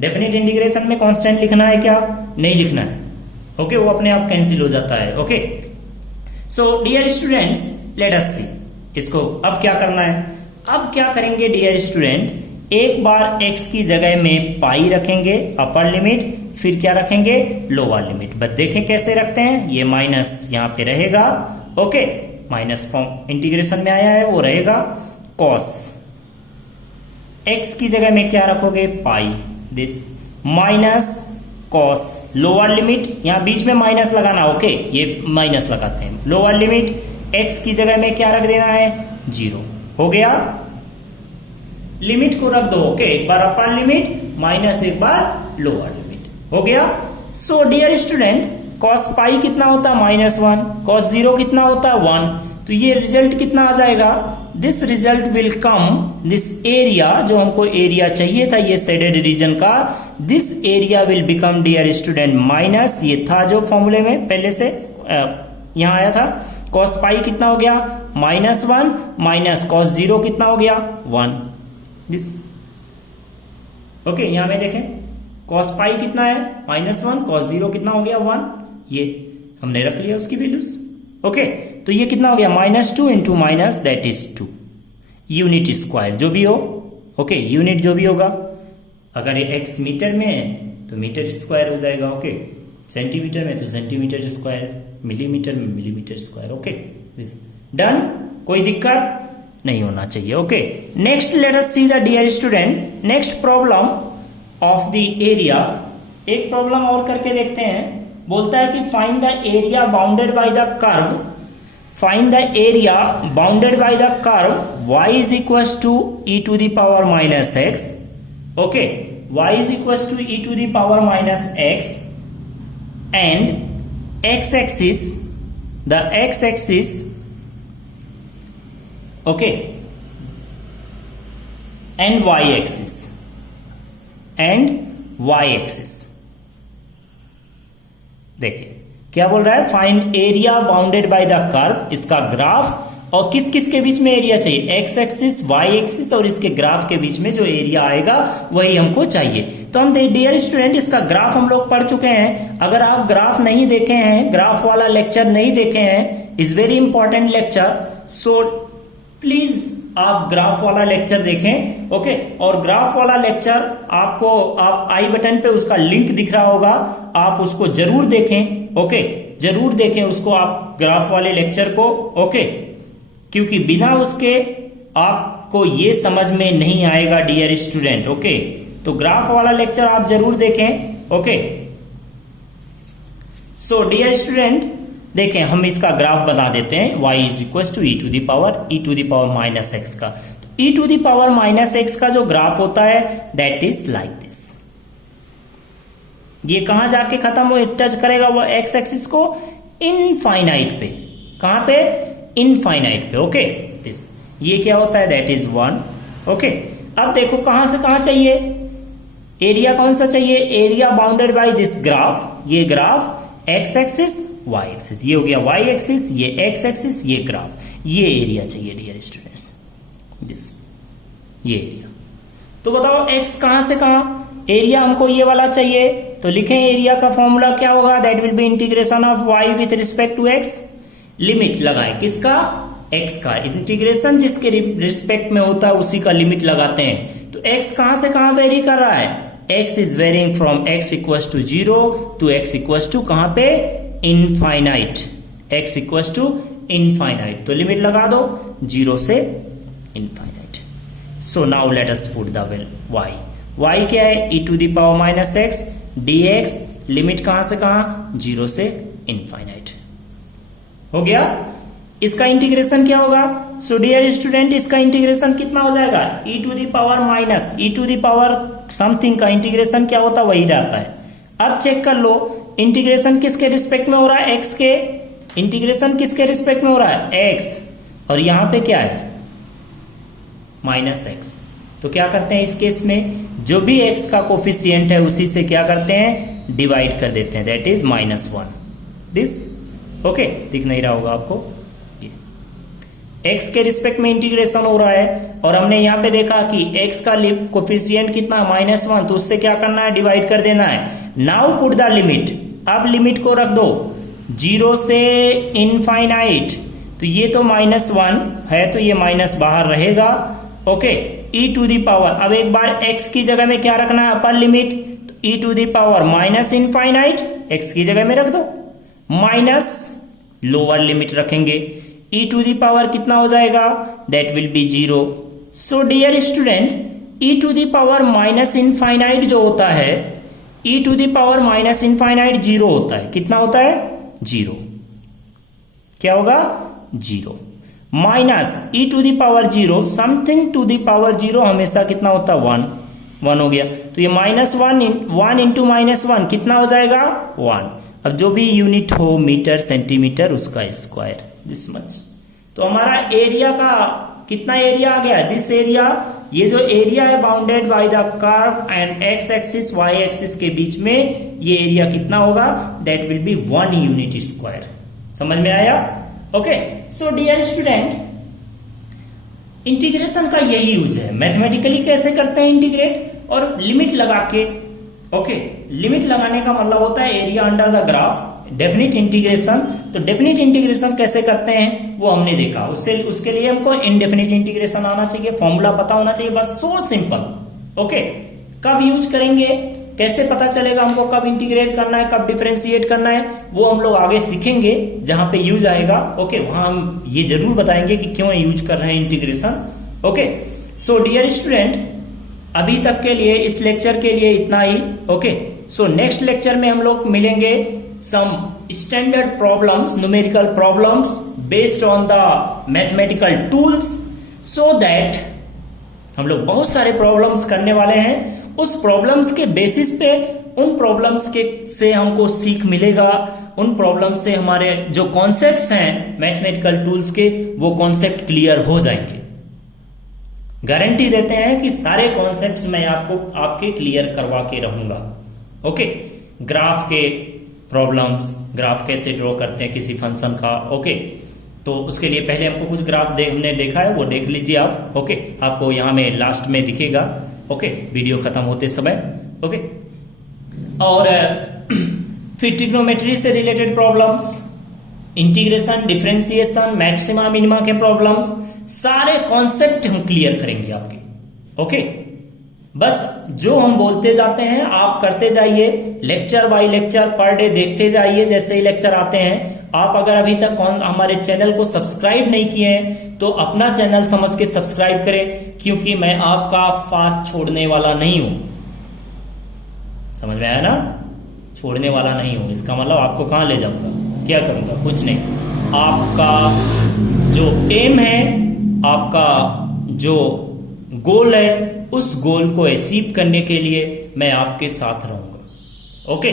डेफिनिट इंटीग्रेशन में कांस्टेंट लिखना है क्या, नहीं लिखना है। ओके वो अपने आप कैंसिल हो जाता है। Okay so dear students let us see, इसको अब क्या करना है, अब क्या करेंगे डियर स्टूडेंट, एक बार x की जगह में पाई रखेंगे अपर लिमिट, फिर क्या रखेंगे लोअर लिमिट, बस देखें कैसे रखते हैं, ये माइनस यहां पे रहेगा। ओके माइनस फॉर्म इंटीग्रेशन में आया है वो रहेगा, कॉस x की जगह में क्या रखोगे pi, this minus cos, lower limit यहां बीच में माइनस लगाना। ओके ये माइनस लगाते हैं, लोअर लिमिट x की जगह में क्या रख देना है 0, हो गया, लिमिट को रख दो। ओके एक बार अपर लिमिट माइनस एक बार लोअर लिमिट, हो गया। So dear student cos pi कितना होता है -1, कॉस 0 कितना होता है 1, तो ये रिजल्ट कितना आ जाएगा, this result will come, this area जो हमको एरिया चाहिए था ये शेडेड रीजन का, this area will become dear student minus, ये था जो फॉर्मूले में पहले से यहां आया था, कॉस पाई कितना हो गया -1 माइनस कॉस 0 कितना हो गया 1, दिस। ओके यहां में देखें कॉस पाई कितना है -1, कॉस 0 कितना हो गया 1, ये हमने रख लिया उसकी वैल्यूज। ओके तो ये कितना हो गया -2 into minus that is 2, unit square जो भी हो। ओके यूनिट जो भी होगा, अगर ये x मीटर में है तो मीटर स्क्वायर हो जाएगा। ओके सेंटीमीटर में तो सेंटीमीटर स्क्वायर, मिलीमीटर में millimetre square. Okay this done, कोई दिक्कत नहीं होना चाहिए। Okay next let us see the dear student next problem of the area, एक प्रॉब्लम और करके देखते हैं, बोलता है कि find the area bounded by the curve, find the area bounded by the curve y is equal to e to the power minus x। Okay y is equal to e to the power minus x and x axis, the x axis, okay and y axis, and y axis. देखिए क्या बोल रहा है, find area bounded by the curve, इसका ग्राफ, और किस किस के बीच में एरिया चाहिए, एक्स एक्सिस वाई एक्सिस और इसके ग्राफ के बीच में जो एरिया आएगा वही हमको चाहिए। तो हम डियर स्टूडेंट इसका ग्राफ हम लोग पढ़ चुके हैं, अगर आप ग्राफ नहीं देखे हैं, ग्राफ वाला लेक्चर नहीं देखे हैं, is very important lecture, so please आप ग्राफ वाला लेक्चर देखें। ओके और ग्राफ वाला लेक्चर आपको, आप आई बटन पे उसका लिंक दिख रहा होगा, आप उसको जरूर देखें। ओके जरूर देखें उसको, आप ग्राफ वाले लेक्चर को। ओके क्योंकि बिना उसके आपको ये समझ में नहीं आएगा डियर स्टूडेंट। ओके तो ग्राफ वाला लेक्चर आप जरूर देखें। ओके, सो डियर स्टूडेंट, देखें हम इसका ग्राफ बता देते हैं। y is equal to e to the power minus x का। तो e to the power minus x का जो ग्राफ होता है दैट इज लाइक दिस। ये कहां जाके खत्म हो टच करेगा वो एक्स एक्सिस को? इनफाइनाइट पे। कहां पे? इनफाइनाइट पे। ओके, दिस ये क्या होता है? That is 1। ओके, अब देखो कहां से कहां चाहिए एरिया, कौन सा चाहिए? Area bounded by this graph. ये graph x axis y axis, ये हो गया वाई एक्सिस, ये एक्स एक्सिस, ये ग्राफ, ये एरिया चाहिए डियर स्टूडेंट्स, दिस ये एरिया। तो बताओ एक्स कहां से कहां? एरिया हमको ये वाला चाहिए, तो लिखें एरिया का फॉर्मूला क्या होगा? That will be integration of y with respect to x. Limit लगाए किसका? एक्स का। इंटीग्रेशन जिसके रिस्पेक्ट में होता है उसी का लिमिट लगाते हैं। तो एक्स कहां से कहां वेरी कर रहा है? x is varying from x equals to 0 to x equals to कहां पे? Infinite. x equals to infinite, तो लिमिट लगा दो 0 से infinite. So now let us put the y। y क्या है? e to the power minus x dx। Limit कहां से कहां? 0 से इनफाइनाइट। हो गया। इसका इंटीग्रेशन क्या होगा? सो डियर स्टूडेंट, इसका इंटीग्रेशन कितना हो जाएगा? e to the power minus e to the power something का इंटीग्रेशन क्या होता है? वही रहता है। अब चेक कर लो इंटीग्रेशन किसके रिस्पेक्ट में हो रहा है? x के। इंटीग्रेशन किसके रिस्पेक्ट में हो रहा है? x। और यहां पे क्या है? Minus x. तो क्या करते हैं इस केस में? जो भी x का कोफिशियंट है उसी से क्या करते हैं? डिवाइड कर देते हैं, दैट इज -1। दिस ओके, दिख नहीं रहा होगा आपको? x के रिस्पेक्ट में इंटीग्रेशन हो रहा है और हमने यहां पे देखा कि x का कोफिशिएंट कितना? -1, तो उससे क्या करना है? डिवाइड कर देना है। Now put the limit. अब लिमिट को रख दो 0 से इनफाइनाइट। तो ये तो -1 है, तो ये माइनस बाहर रहेगा। Okay, e to the power, अब एक बार x की जगह में क्या रखना है? Upper limit. तो e to the power minus infinite x की जगह में रख दो, माइनस लोअर लिमिट रखेंगे। e टू द पावर कितना हो जाएगा? That will be 0। So dear student, e to the power minus infinite जो होता है, e to the power minus infinite 0 होता है। कितना होता है? 0। क्या होगा? 0 minus e to the power 0 something to the power 0 हमेशा कितना होता है? 1 हो गया। तो ये -1 इंटू -1 कितना हो जाएगा? 1। अब जो भी यूनिट हो, मीटर सेंटीमीटर, उसका स्क्वायर, दिस मच। तो हमारा एरिया का कितना एरिया आ गया? This area. ये जो एरिया है bounded by the curve and x axis y axis के बीच में, ये एरिया कितना होगा? That will be 1 unit square. समझ में आया? Okay, so dear student, integration का यही यूज है। मैथमेटिकली कैसे करते हैं इंटीग्रेट? और लिमिट लगा के। ओके, लिमिट लगाने का मतलब होता है area under the graph, definite integration. तो डेफिनिट इंटीग्रेशन कैसे करते हैं वो हमने देखा। उसके लिए हमको इनडेफिनिट इंटीग्रेशन आना चाहिए, फॉर्मूला पता होना चाहिए, बस सो सिंपल। ओके, कब यूज करेंगे, कैसे पता चलेगा हमको कब इंटीग्रेट करना है, कब डिफरेंशिएट करना है, वो हम लोग आगे सीखेंगे जहां पे यूज आएगा। ओके, वहां हम ये जरूर बताएंगे कि क्यों यूज कर रहे हैं integration. Okay, so dear student, अभी तक के लिए इस लेक्चर के लिए इतना ही। ओके, सो नेक्स्ट लेक्चर में हम लोग मिलेंगे some standard problems, numerical problems based on the mathematical tools, so that हम लोग बहुत सारे प्रॉब्लम्स करने वाले हैं। उस प्रॉब्लम्स के बेसिस पे उन प्रॉब्लम्स के से हमको सीख मिलेगा, उन प्रॉब्लम्स से हमारे जो कॉन्सेप्ट्स हैं मैथमेटिकल टूल्स के, वो कॉन्सेप्ट क्लियर हो जाएंगे। गारंटी देते हैं कि सारे कॉन्सेप्ट्स मैं आपके क्लियर करवा के रहूंगा। ओके, ग्राफ के प्रॉब्लम्स, ग्राफ कैसे ड्रॉ करते हैं किसी फंक्शन का। ओके, तो उसके लिए पहले हमको कुछ ग्राफ हमने देखा है, वो देख लीजिए आप। ओके, आपको यहां में लास्ट में दिखेगा। ओके, वीडियो खत्म होते समय। ओके, और फिर ट्रिग्नोमेट्री से related problems, integration, differentiation, maxima minima के प्रॉब्लम्स, सारे कॉन्सेप्ट हम क्लियर करेंगे आपके। ओके, बस जो हम बोलते जाते हैं आप करते जाइए, lecture by lecture per day देखते जाइए जैसे ही लेक्चर आते हैं। आप अगर अभी तक हमारे चैनल को सब्सक्राइब नहीं किए हैं तो अपना चैनल समझ के सब्सक्राइब करें, क्योंकि मैं आपका साथ छोड़ने वाला नहीं हूं। समझ में आया ना? छोड़ने वाला नहीं हूं, इसका मतलब आपको कहां ले जाऊंगा, क्या करूंगा, कुछ नहीं। आपका जो एम है, आपका जो गोल है, उस गोल को अचीव करने के लिए मैं आपके साथ रहूंगा। ओके,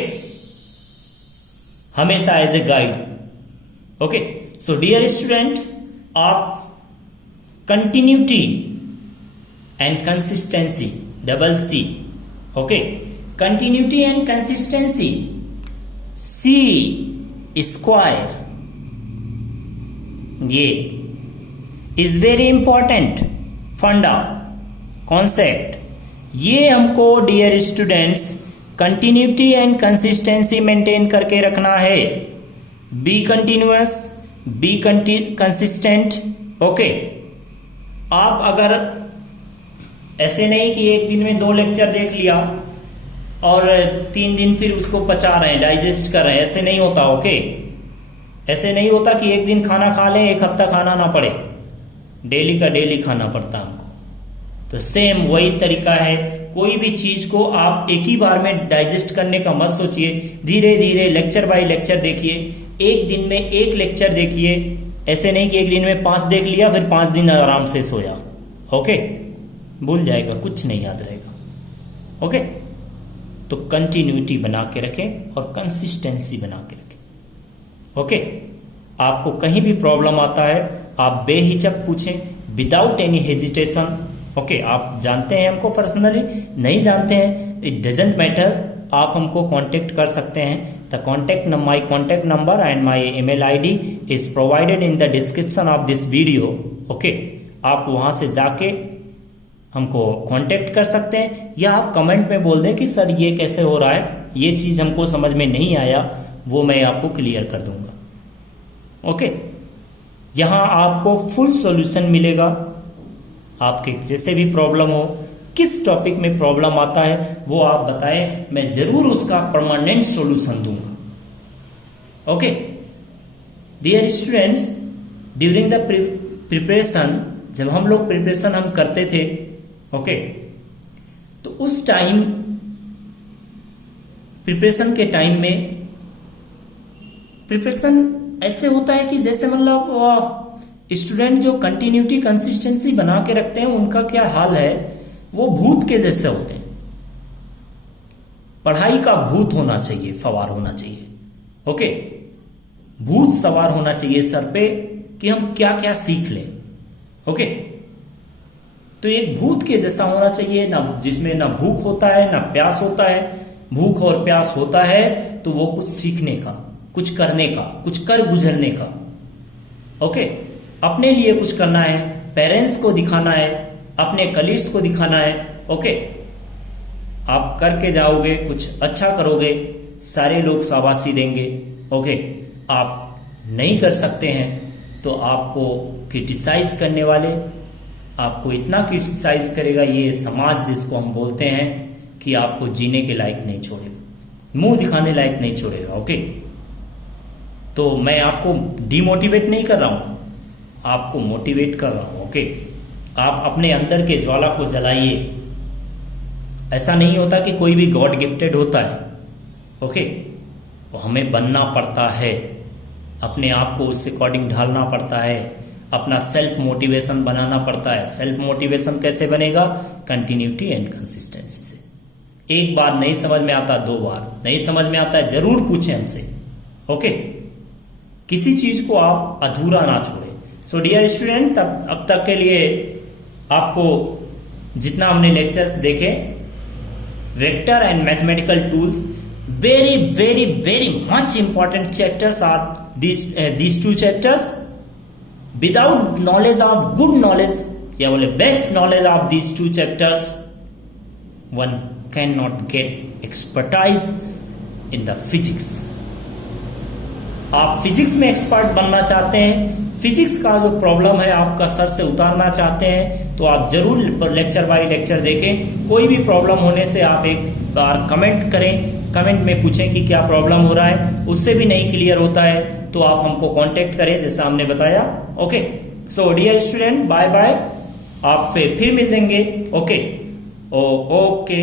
हमेशा as a guide. Okay, so dear student, आप continuity and consistency, double C, okay, continuity and consistency, C square, ये is very important funda concept. ये हमको dear students continuity and consistency maintain करके रखना है। Be continuous, be consistent. Okay, आप अगर ऐसे नहीं कि एक दिन में 2 लेक्चर देख लिया और 3 दिन फिर उसको पचा रहे हैं, डाइजेस्ट कर रहे हैं, ऐसे नहीं होता। ओके, ऐसे नहीं होता कि एक दिन खाना खा लें, एक हफ्ता खाना ना पड़े, डेली का डेली खाना पड़ता हमको। तो सेम वही तरीका है, कोई भी चीज को आप एक ही बार में डाइजेस्ट करने का मत सोचिए, धीरे धीरे लेक्चर बाय लेक्चर देखिए। एक दिन में 1 लेक्चर देखिए, ऐसे नहीं कि एक दिन में 5 देख लिया फिर 5 दिन आराम से सोया। ओके, भूल जाएगा, कुछ नहीं याद रहेगा। ओके, तो कंटिन्यूटी बना के रखें और कंसिस्टेंसी बना के रखें। ओके, आपको कहीं भी प्रॉब्लम आता है आप बेहिचक पूछें, विदाउट एनी हेजिटेशन। ओके, आप जानते हैं हमको पर्सनली, नहीं जानते हैं, इट डजेंट मैटर, आप हमको कांटेक्ट कर सकते हैं। My contact number and my email ID is provided in the description of this video. Okay, आप वहां से जाके हमको कांटेक्ट कर सकते हैं, या आप कमेंट में बोल दें कि सर ये कैसे हो रहा है, ये चीज हमको समझ में नहीं आया, वो मैं आपको क्लियर कर दूंगा। ओके, यहां आपको फुल सॉल्यूशन मिलेगा। आपके जैसे भी प्रॉब्लम हो, किस टॉपिक में प्रॉब्लम आता है वो आप बताएं, मैं जरूर उसका परमानेंट सॉल्यूशन दूंगा। Okay dear students, during the preparation, जब हम लोग प्रिपरेशन हम करते थे, ओके, तो उस टाइम प्रिपरेशन के टाइम में प्रिपरेशन ऐसे होता है कि जैसे मतलब स्टूडेंट जो कंटिन्यूटी कंसिस्टेंसी बना के रखते हैं उनका क्या हाल है, वो भूत के जैसे होते हैं। पढ़ाई का भूत होना चाहिए, सवार होना चाहिए। ओके, भूत सवार होना चाहिए सर पे कि हम क्या क्या सीख लें। ओके, तो एक भूत के जैसा होना चाहिए, ना जिसमें ना भूख होता है ना प्यास होता है। भूख और प्यास होता है तो वो कुछ सीखने का, कुछ करने का, कुछ कर गुजरने का। ओके, अपने लिए कुछ करना है, पेरेंट्स को दिखाना है, अपने कलीग्स को दिखाना है। ओके, आप करके जाओगे, कुछ अच्छा करोगे, सारे लोग शाबाशी देंगे। ओके, आप नहीं कर सकते हैं तो आपको क्रिटिसाइज करने वाले आपको इतना क्रिटिसाइज करेगा, ये समाज जिसको हम बोलते हैं, कि आपको जीने के लायक नहीं छोड़ेगा, मुंह दिखाने लायक नहीं छोड़ेगा। ओके, तो मैं आपको डिमोटिवेट नहीं कर रहा हूं, आपको मोटिवेट कर रहा हूं। ओके, आप अपने अंदर के ज्वाला को जलाइए। ऐसा नहीं होता कि कोई भी गॉड गिफ्टेड होता है। ओके, तो हमें बनना पड़ता है, अपने आप को उस अकॉर्डिंग ढालना पड़ता है, अपना सेल्फ मोटिवेशन बनाना पड़ता है। सेल्फ मोटिवेशन कैसे बनेगा? कंटिन्यूटी एंड कंसिस्टेंसी से। एक बार नहीं समझ में आता, 2 बार नहीं समझ में आता है, जरूर पूछें हमसे। ओके, किसी चीज को आप अधूरा ना छोड़ें। सो डियर स्टूडेंट, अब तक के लिए आपको जितना हमने लेक्चर्स देखे, vector and mathematical tools, very very very much important chapters are these 2 chapters. Without knowledge of good knowledge, या बोले best knowledge of these 2 chapters, one cannot get expertise in the physics. आप फिजिक्स में एक्सपर्ट बनना चाहते हैं, फिजिक्स का जो प्रॉब्लम है आपका सर से उतारना चाहते हैं, तो आप जरूर लेक्चर बाय लेक्चर देखें। कोई भी प्रॉब्लम होने से आप एक बार कमेंट करें, कमेंट में पूछें कि क्या प्रॉब्लम हो रहा है, उससे भी नहीं क्लियर होता है तो आप हमको कांटेक्ट करें जैसा हमने बताया। Okay, so dear student, bye bye, आप फिर मिल देंगे। Okay, okay.